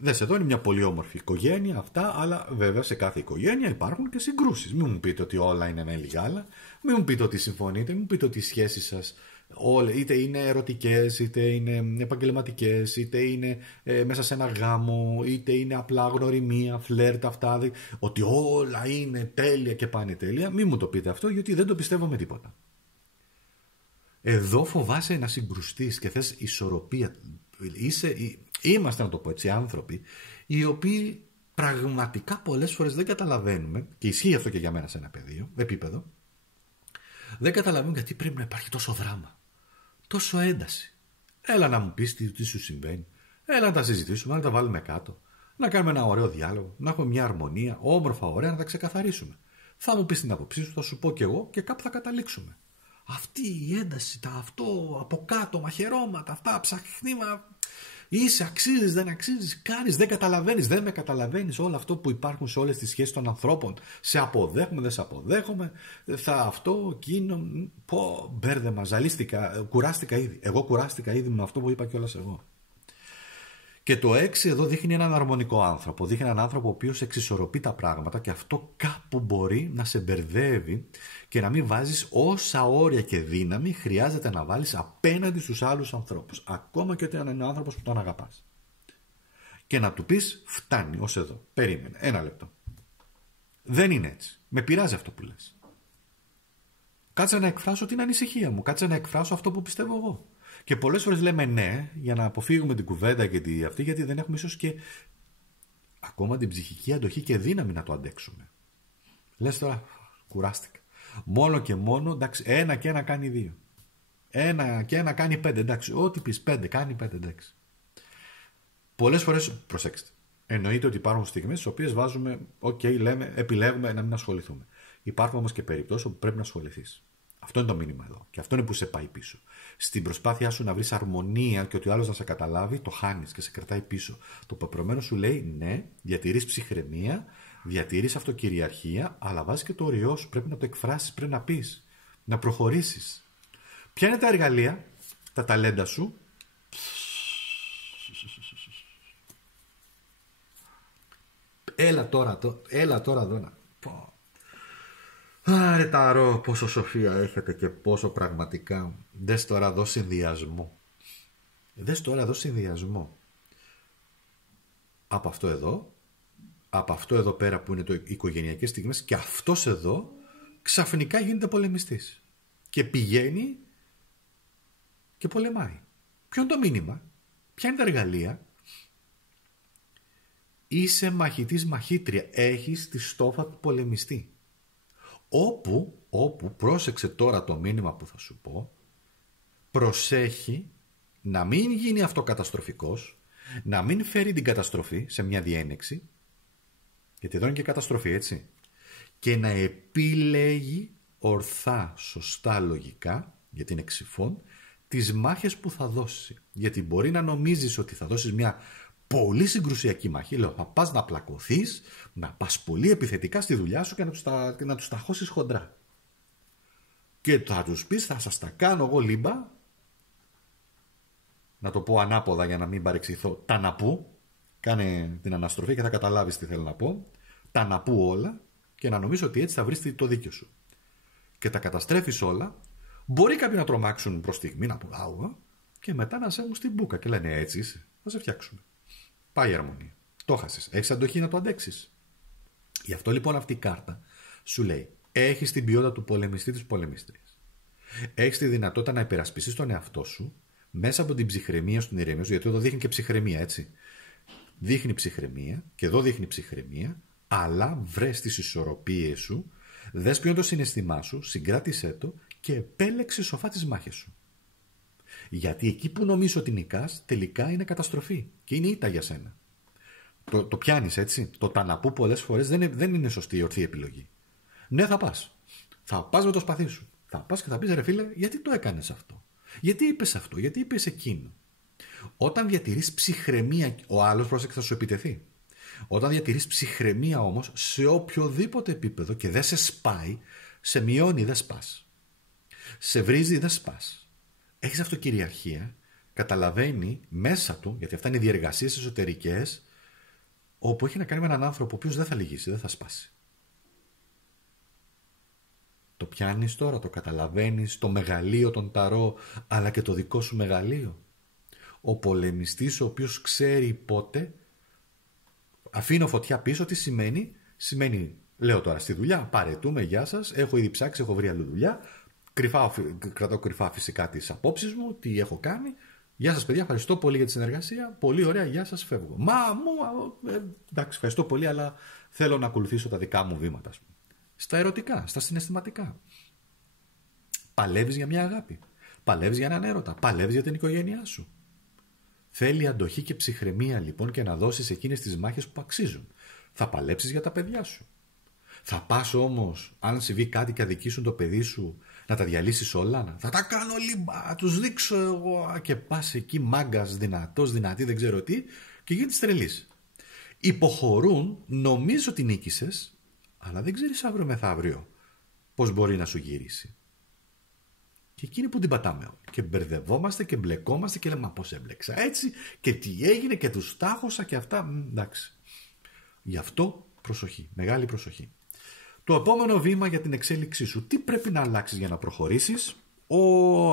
Δες, εδώ είναι μια πολύ όμορφη οικογένεια αυτά, αλλά βέβαια σε κάθε οικογένεια υπάρχουν και συγκρούσεις. Μην μου πείτε ότι όλα είναι με λιγάλα, μην μου πείτε ότι συμφωνείτε, μην μου πείτε ότι οι σχέσεις σας είτε είναι ερωτικές, είτε είναι επαγγελματικές, είτε είναι μέσα σε ένα γάμο, είτε είναι απλά γνωριμία, φλερτ, αυτά, ότι όλα είναι τέλεια και πάνε τέλεια. Μην μου το πείτε αυτό, γιατί δεν το πιστεύω με τίποτα. Εδώ φοβάσαι να συγκρουστείς και θες ισορροπία. Είμαστε, να το πω έτσι, άνθρωποι οι οποίοι πραγματικά πολλές φορές δεν καταλαβαίνουμε, και ισχύει αυτό και για μένα σε ένα επίπεδο, δεν καταλαβαίνουμε γιατί πρέπει να υπάρχει τόσο δράμα, τόσο ένταση. Έλα να μου πεις τι σου συμβαίνει, έλα να τα συζητήσουμε, να τα βάλουμε κάτω, να κάνουμε ένα ωραίο διάλογο, να έχουμε μια αρμονία, όμορφα, ωραία, να τα ξεκαθαρίσουμε. Θα μου πεις την άποψή σου, θα σου πω κι εγώ και κάπου θα καταλήξουμε. Αυτή η ένταση, αυτό από κάτω, μαχαιρώματα, αυτά, ψαχνίμα. Είσαι, αξίζεις, δεν αξίζεις, κάνεις, δεν καταλαβαίνεις, δεν με καταλαβαίνεις, όλο αυτό που υπάρχουν σε όλες τις σχέσεις των ανθρώπων. Σε αποδέχομαι, δεν σε αποδέχομαι, αυτό, εκείνο, μπέρδεμα, ζαλίστηκα, κουράστηκα ήδη. Εγώ κουράστηκα ήδη με αυτό που είπα κιόλας εγώ. Και το 6 εδώ δείχνει έναν αρμονικό άνθρωπο. Δείχνει έναν άνθρωπο ο οποίος εξισορροπεί τα πράγματα και αυτό κάπου μπορεί να σε μπερδεύει και να μην βάζεις όσα όρια και δύναμη χρειάζεται να βάλεις απέναντι στους άλλους ανθρώπους. Ακόμα και όταν είναι ο άνθρωπος που τον αγαπάς. Και να του πεις φτάνει ως εδώ. Περίμενε. Ένα λεπτό. Δεν είναι έτσι. Με πειράζει αυτό που λες. Κάτσε να εκφράσω την ανησυχία μου. Κάτσε να εκφράσω αυτό που πιστεύω εγώ. Και πολλές φορές λέμε ναι για να αποφύγουμε την κουβέντα και αυτή, γιατί δεν έχουμε ίσως και ακόμα την ψυχική αντοχή και δύναμη να το αντέξουμε. Λες τώρα, κουράστηκα. Μόνο και μόνο, εντάξει, 1 και 1 κάνει 2. 1 και 1 κάνει 5, εντάξει. Ό,τι πεις 5 κάνει 5, εντάξει. Πολλές φορές, προσέξτε, εννοείται ότι υπάρχουν στιγμές στις οποίες βάζουμε, λέμε, επιλέγουμε να μην ασχοληθούμε. Υπάρχουν όμως και περιπτώσεις όπου πρέπει να ασχοληθείς. Αυτό είναι το μήνυμα εδώ. Και αυτό είναι που σε πάει πίσω. Στην προσπάθειά σου να βρεις αρμονία και ότι ο άλλος να σε καταλάβει, το χάνεις και σε κρατάει πίσω. Το πεπρωμένο σου λέει ναι, διατηρείς ψυχραιμία, διατηρείς αυτοκυριαρχία, αλλά βάζεις και το όριό σου. Πρέπει να το εκφράσεις, πρέπει να πεις, να προχωρήσεις. Ποια είναι τα εργαλεία, τα ταλέντα σου? Έλα τώρα εδώ να πω. Άρε ταρό, πόσο σοφία έχετε και πόσο πραγματικά. Δες τώρα εδώ συνδυασμό. Από αυτό εδώ πέρα που είναι το οικογενειακές στιγμές, και αυτός εδώ ξαφνικά γίνεται πολεμιστής. Και πηγαίνει και πολεμάει. Ποιο είναι το μήνυμα? Ποια είναι τα εργαλεία? Είσαι μαχητής, μαχήτρια. Έχεις τη στόφα του πολεμιστή. Όπου, πρόσεξε τώρα το μήνυμα που θα σου πω, προσέχει να μην γίνει αυτοκαταστροφικός, να μην φέρει την καταστροφή σε μια διένεξη, γιατί εδώ είναι και καταστροφή, έτσι, και να επιλέγει ορθά, σωστά, λογικά, γιατί είναι ξυφών, τις μάχες που θα δώσει. Γιατί μπορεί να νομίζεις ότι θα δώσεις μια πολύ συγκρουσιακή μάχη. Λέω, θα πας να πλακωθείς, να πας πολύ επιθετικά στη δουλειά σου και να τους ταχώσεις χοντρά. Και θα τους πεις, θα σας τα κάνω εγώ λίμπα, να το πω ανάποδα για να μην παρεξηθώ, τα να πού, κάνε την αναστροφή και θα καταλάβεις τι θέλω να πω, τα να πού όλα, και να νομίζεις ότι έτσι θα βρεις το δίκιο σου. Και τα καταστρέφεις όλα. Μπορεί κάποιοι να τρομάξουν προς στιγμή, να πούν άουα, και μετά να σε έχουν στην μπούκα και λένε έτσι είσαι, θα σε φτιάξουμε. Πάει η αρμονία. Το χάσες. Έχεις αντοχή να το αντέξεις. Γι' αυτό λοιπόν αυτή η κάρτα σου λέει: έχεις την ποιότητα του πολεμιστή, της πολεμίστριας. Έχεις τη δυνατότητα να υπερασπιστείς τον εαυτό σου μέσα από την ψυχραιμία στην ηρεμία σου, γιατί εδώ δείχνει και ψυχραιμία, έτσι. Δείχνει ψυχραιμία, και εδώ δείχνει ψυχραιμία, αλλά βρες τις ισορροπίες σου, δες ποιο είναι το συναισθημά σου, συγκράτησέ το και επέλεξε σοφά τις μάχες σου. Γιατί εκεί που νομίζεις ότι νικάς, τελικά είναι καταστροφή και είναι ήττα για σένα. Το πιάνεις, έτσι. Το ταναπού πολλές φορές δεν είναι σωστή η ορθή επιλογή. Ναι, θα πας. Θα πας με το σπαθί σου. Θα πας και θα πεις, ρε φίλε, γιατί το έκανες αυτό? Γιατί είπες αυτό? Γιατί είπες εκείνο? Όταν διατηρείς ψυχραιμία, ο άλλος, πρόσεξε, θα σου επιτεθεί. Όταν διατηρείς ψυχραιμία όμως, σε οποιοδήποτε επίπεδο και δεν σε σπάει, σε μειώνει, δεν σπάς. Σε βρίζει, δεν σπάς. Έχεις αυτοκυριαρχία, καταλαβαίνει μέσα του, γιατί αυτά είναι διεργασίες εσωτερικές, όπου έχει να κάνει με έναν άνθρωπο ο οποίος δεν θα λυγίσει, δεν θα σπάσει. Το πιάνεις τώρα, το καταλαβαίνεις, το μεγαλείο, τον ταρό, αλλά και το δικό σου μεγαλείο. Ο πολεμιστής ο οποίος ξέρει πότε, αφήνω φωτιά πίσω, τι σημαίνει? Σημαίνει, λέω τώρα στη δουλειά, παρετούμε, γεια σας, έχω ήδη ψάξει, έχω βρει άλλη δουλειά, κρατάω κρυφά φυσικά τις απόψεις μου, τι έχω κάνει. Γεια σας παιδιά, ευχαριστώ πολύ για τη συνεργασία, πολύ ωραία, γεια σας, φεύγω. Εντάξει, ευχαριστώ πολύ, αλλά θέλω να ακολουθήσω τα δικά μου βήματα. Στα ερωτικά, στα συναισθηματικά. Παλεύεις για μια αγάπη, παλεύεις για έναν έρωτα, παλεύεις για την οικογένειά σου. Θέλει αντοχή και ψυχραιμία λοιπόν και να δώσεις εκείνες τις μάχες που αξίζουν. Θα παλέψεις για τα παιδιά σου. Θα πας όμως, αν συμβεί κάτι και αδικήσουν το παιδί σου, να τα διαλύσεις όλα? Θα τα κάνω λίμπα, τους δείξω εγώ, και πας εκεί μάγκας, δυνατός, δυνατή, δεν ξέρω τι, και γίνεις τρελής. Υποχωρούν, νομίζεις ότι νίκησες, αλλά δεν ξέρεις αύριο μεθαύριο πώς μπορεί να σου γυρίσει. Και εκείνη που την πατάμε. Και μπερδευόμαστε και μπλεκόμαστε και λέμε, μα πώς έμπλεξα έτσι, και τι έγινε και τους τάχωσα και αυτά. Εντάξει. Γι' αυτό προσοχή, μεγάλη προσοχή. Το επόμενο βήμα για την εξέλιξή σου. Τι πρέπει να αλλάξεις για να προχωρήσεις?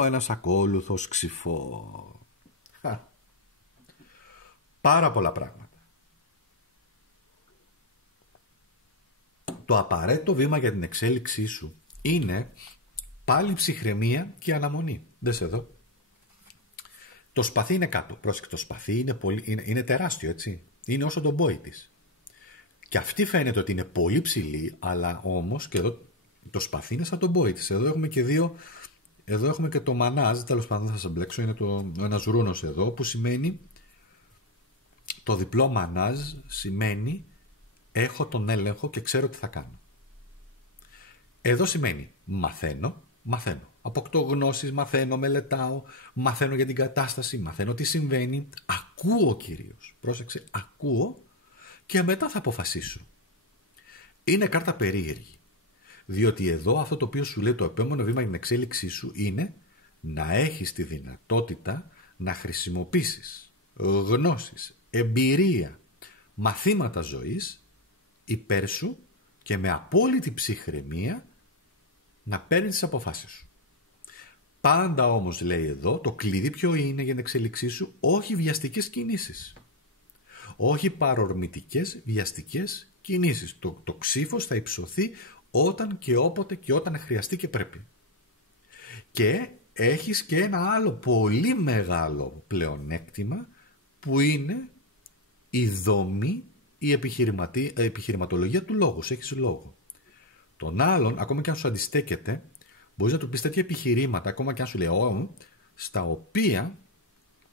Ένας ακόλουθος ξυφό. Πάρα πολλά πράγματα. Το απαραίτητο βήμα για την εξέλιξή σου είναι Πάλι ψυχραιμία και αναμονή. Δες εδώ. Το σπαθί είναι κάτω. Πρόσεξε, το σπαθί είναι τεράστιο, έτσι. Είναι όσο τον πόη της. Και αυτή φαίνεται ότι είναι πολύ ψηλή, αλλά όμως και εδώ το σπαθί είναι σαν τον πόη της. Εδώ έχουμε και δύο. Εδώ έχουμε και το μανάζ, τέλος πάντων θα σας μπλέξω, είναι ένας ρούνος εδώ, που σημαίνει, το διπλό μανάζ σημαίνει έχω τον έλεγχο και ξέρω τι θα κάνω. Εδώ σημαίνει μαθαίνω. Αποκτώ γνώσεις, μαθαίνω, μελετάω, μαθαίνω για την κατάσταση, μαθαίνω τι συμβαίνει, ακούω κυρίως. Πρόσεξε, ακούω και μετά θα αποφασίσω. Είναι κάρτα περίεργη. Διότι εδώ αυτό το οποίο σου λέει το επόμενο βήμα για την εξέλιξή σου είναι να έχεις τη δυνατότητα να χρησιμοποιήσεις γνώσεις, εμπειρία, μαθήματα ζωής υπέρ σου και με απόλυτη ψυχραιμία να παίρνεις τις αποφάσεις σου. Πάντα όμως λέει εδώ το κλειδί ποιο είναι για την εξέλιξή σου, όχι βιαστικές κινήσεις. Όχι παρορμητικές βιαστικές κινήσεις. Το ξύφος θα υψωθεί όταν και όποτε και όταν χρειαστεί και πρέπει. Και έχεις και ένα άλλο πολύ μεγάλο πλεονέκτημα που είναι η δομή, η επιχειρηματολογία του λόγου. Έχεις λόγο. Τον άλλον, ακόμα και αν σου αντιστέκεται, μπορείς να του πεις τέτοια επιχειρήματα, ακόμα και αν σου λέει στα οποία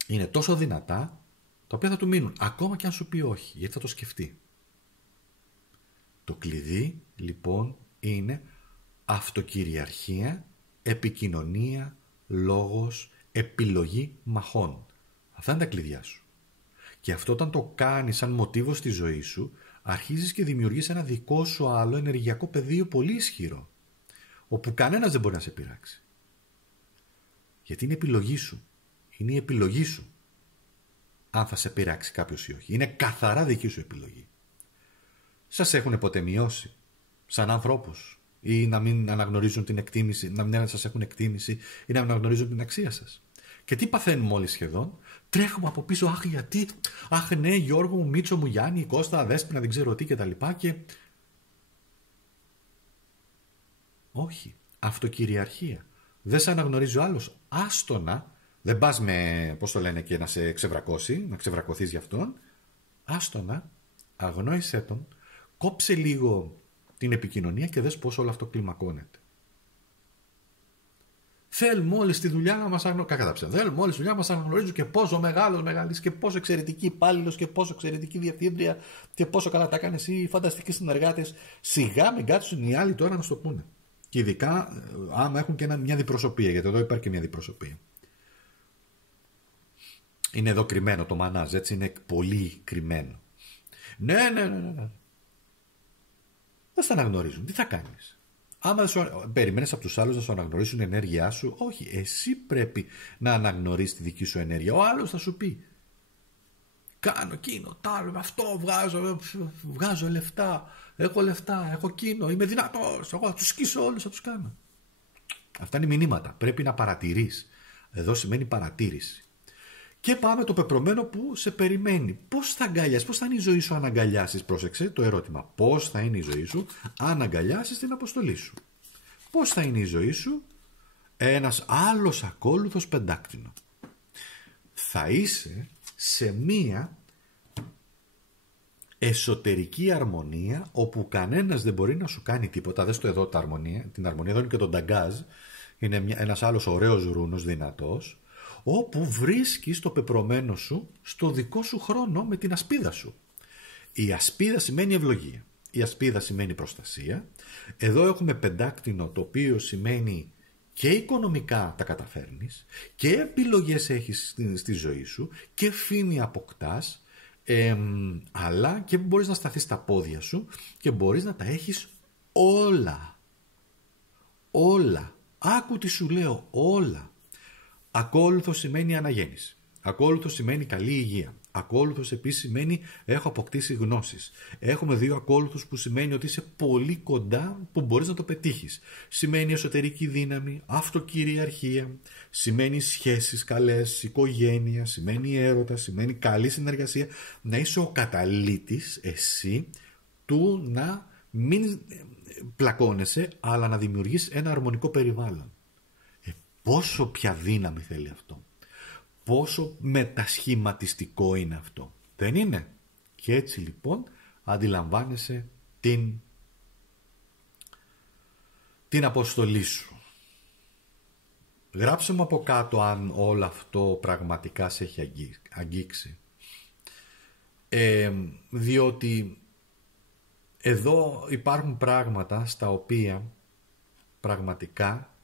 είναι τόσο δυνατά, τα οποία θα του μείνουν, ακόμα και αν σου πει όχι, γιατί θα το σκεφτεί. Το κλειδί, λοιπόν, είναι αυτοκυριαρχία, επικοινωνία, λόγος, επιλογή μαχών. Αυτά είναι τα κλειδιά σου. Και αυτό όταν το κάνεις σαν μοτίβο στη ζωή σου, αρχίζεις και δημιουργείς ένα δικό σου άλλο ενεργειακό πεδίο πολύ ισχυρό, όπου κανένας δεν μπορεί να σε πειράξει. Γιατί είναι επιλογή σου. Είναι η επιλογή σου αν θα σε πειράξει κάποιος ή όχι. Είναι καθαρά δική σου επιλογή. Σας έχουν ποτέ μειώσει σαν ανθρώπους ή να μην αναγνωρίζουν την εκτίμηση, να μην σας έχουν εκτίμηση ή να μην αναγνωρίζουν την αξία σας? Και τι παθαίνουμε όλοι σχεδόν? Τρέχουμε από πίσω, αχ γιατί, αχ ναι Γιώργο μου, Μίτσο μου, Γιάννη, Κώστα, Δέσποινα, δεν ξέρω τι κτλ. Και όχι, αυτοκυριαρχία. Δεν σε αναγνωρίζει ο άλλος, άστονα, δεν πας με, πώς το λένε, και να σε ξεβρακώσει, να ξεβρακωθείς γι' αυτόν, άστονα, αγνόησέ τον, κόψε λίγο την επικοινωνία και δες πώς όλο αυτό κλιμακώνεται. Θέλουμε όλοι στη δουλειά να μας αναγνωρίζουν. Θέλουμε όλοι στη δουλειά να μας αναγνωρίζουν και πόσο μεγάλος και πόσο εξαιρετική υπάλληλος και πόσο εξαιρετική διευθύντρια και πόσο καλά τα κάνεις οι φανταστικοί συνεργάτες. Σιγά μην κάτσουν οι άλλοι τώρα να σου το πούνε. Και ειδικά άμα έχουν και μια διπροσωπεία, γιατί εδώ υπάρχει και μια διπροσωπεία. Είναι εδώ κρυμμένο το μανάζ, έτσι είναι πολύ κρυμμένο. Ναι. Δεν σε αναγνωρίζουν. Τι θα κάνεις? Άμα περιμένεις από τους άλλους να σου αναγνωρίσουν την ενέργειά σου, όχι, εσύ πρέπει να αναγνωρίσεις τη δική σου ενέργεια. Ο άλλος θα σου πει, κάνω εκείνο, τ' άλλο, αυτό βγάζω λεφτά, έχω εκείνο, είμαι δυνατός, εγώ θα τους σκίσω όλους, θα τους κάνω. Αυτά είναι μηνύματα, πρέπει να παρατηρείς. Εδώ σημαίνει παρατήρηση. Και πάμε το πεπρωμένο που σε περιμένει. Πώς θα αγκαλιάσεις, πώς θα είναι η ζωή σου αν αγκαλιάσεις, πρόσεξε το ερώτημα. Πώς θα είναι η ζωή σου αν αγκαλιάσεις την αποστολή σου? Πώς θα είναι η ζωή σου ένας άλλος ακόλουθος πεντάκτηνο? Θα είσαι σε μία εσωτερική αρμονία όπου κανένας δεν μπορεί να σου κάνει τίποτα. Δες το εδώ την αρμονία, εδώ είναι και το νταγκάζ. Είναι ένας άλλος ωραίος ρούνος δυνατός, όπου βρίσκεις το πεπρωμένο σου στο δικό σου χρόνο με την ασπίδα σου. Η ασπίδα σημαίνει ευλογία. Η ασπίδα σημαίνει προστασία. Εδώ έχουμε πεντάκτηνο, το οποίο σημαίνει και οικονομικά τα καταφέρνεις και επιλογές έχεις στη ζωή σου και φήμη αποκτάς, αλλά και μπορείς να σταθείς στα πόδια σου και μπορείς να τα έχεις όλα. Όλα. Άκου τι σου λέω, όλα. Ακόλουθος σημαίνει αναγέννηση. Ακόλουθος σημαίνει καλή υγεία. Ακόλουθος επίσης σημαίνει έχω αποκτήσει γνώσεις. Έχουμε δύο ακόλουθους που σημαίνει ότι είσαι πολύ κοντά που μπορείς να το πετύχεις. Σημαίνει εσωτερική δύναμη, αυτοκυριαρχία, σημαίνει σχέσεις καλές, οικογένεια, σημαίνει έρωτα, σημαίνει καλή συνεργασία. Να είσαι ο καταλύτης εσύ του να μην πλακώνεσαι, αλλά να δημιουργείς ένα αρμονικό περιβάλλον. Πόσο πια δύναμη θέλει αυτό. Πόσο μετασχηματιστικό είναι αυτό. Δεν είναι? Και έτσι λοιπόν αντιλαμβάνεσαι την αποστολή σου. Γράψε μου από κάτω αν όλο αυτό πραγματικά σε έχει αγγίξει. Διότι εδώ υπάρχουν πράγματα στα οποία πραγματικά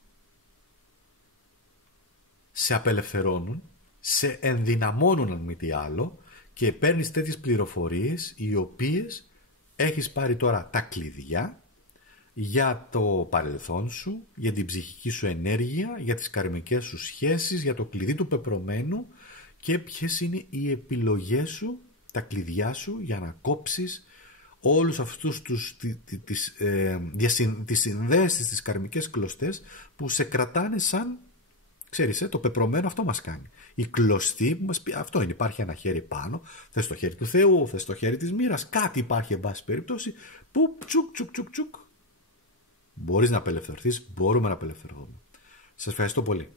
σε απελευθερώνουν, σε ενδυναμώνουν αν μη τι άλλο, και παίρνεις τέτοιες πληροφορίες οι οποίες έχεις πάρει τώρα τα κλειδιά για το παρελθόν σου, για την ψυχική σου ενέργεια, για τις καρμικές σου σχέσεις, για το κλειδί του πεπρωμένου και ποιες είναι οι επιλογές σου, τα κλειδιά σου για να κόψεις όλους αυτούς τις συνδέσεις, τις καρμικές κλωστές που σε κρατάνε σαν, ξέρεις, το πεπρωμένο αυτό μας κάνει. Η κλωστή που μας πει αυτό είναι, υπάρχει ένα χέρι πάνω, θες το χέρι του Θεού, θες το χέρι της μοίρας, κάτι υπάρχει εν πάση περιπτώσει που τσουκ. Μπορείς να απελευθερωθείς, μπορούμε να απελευθερωθούμε. Σας ευχαριστώ πολύ.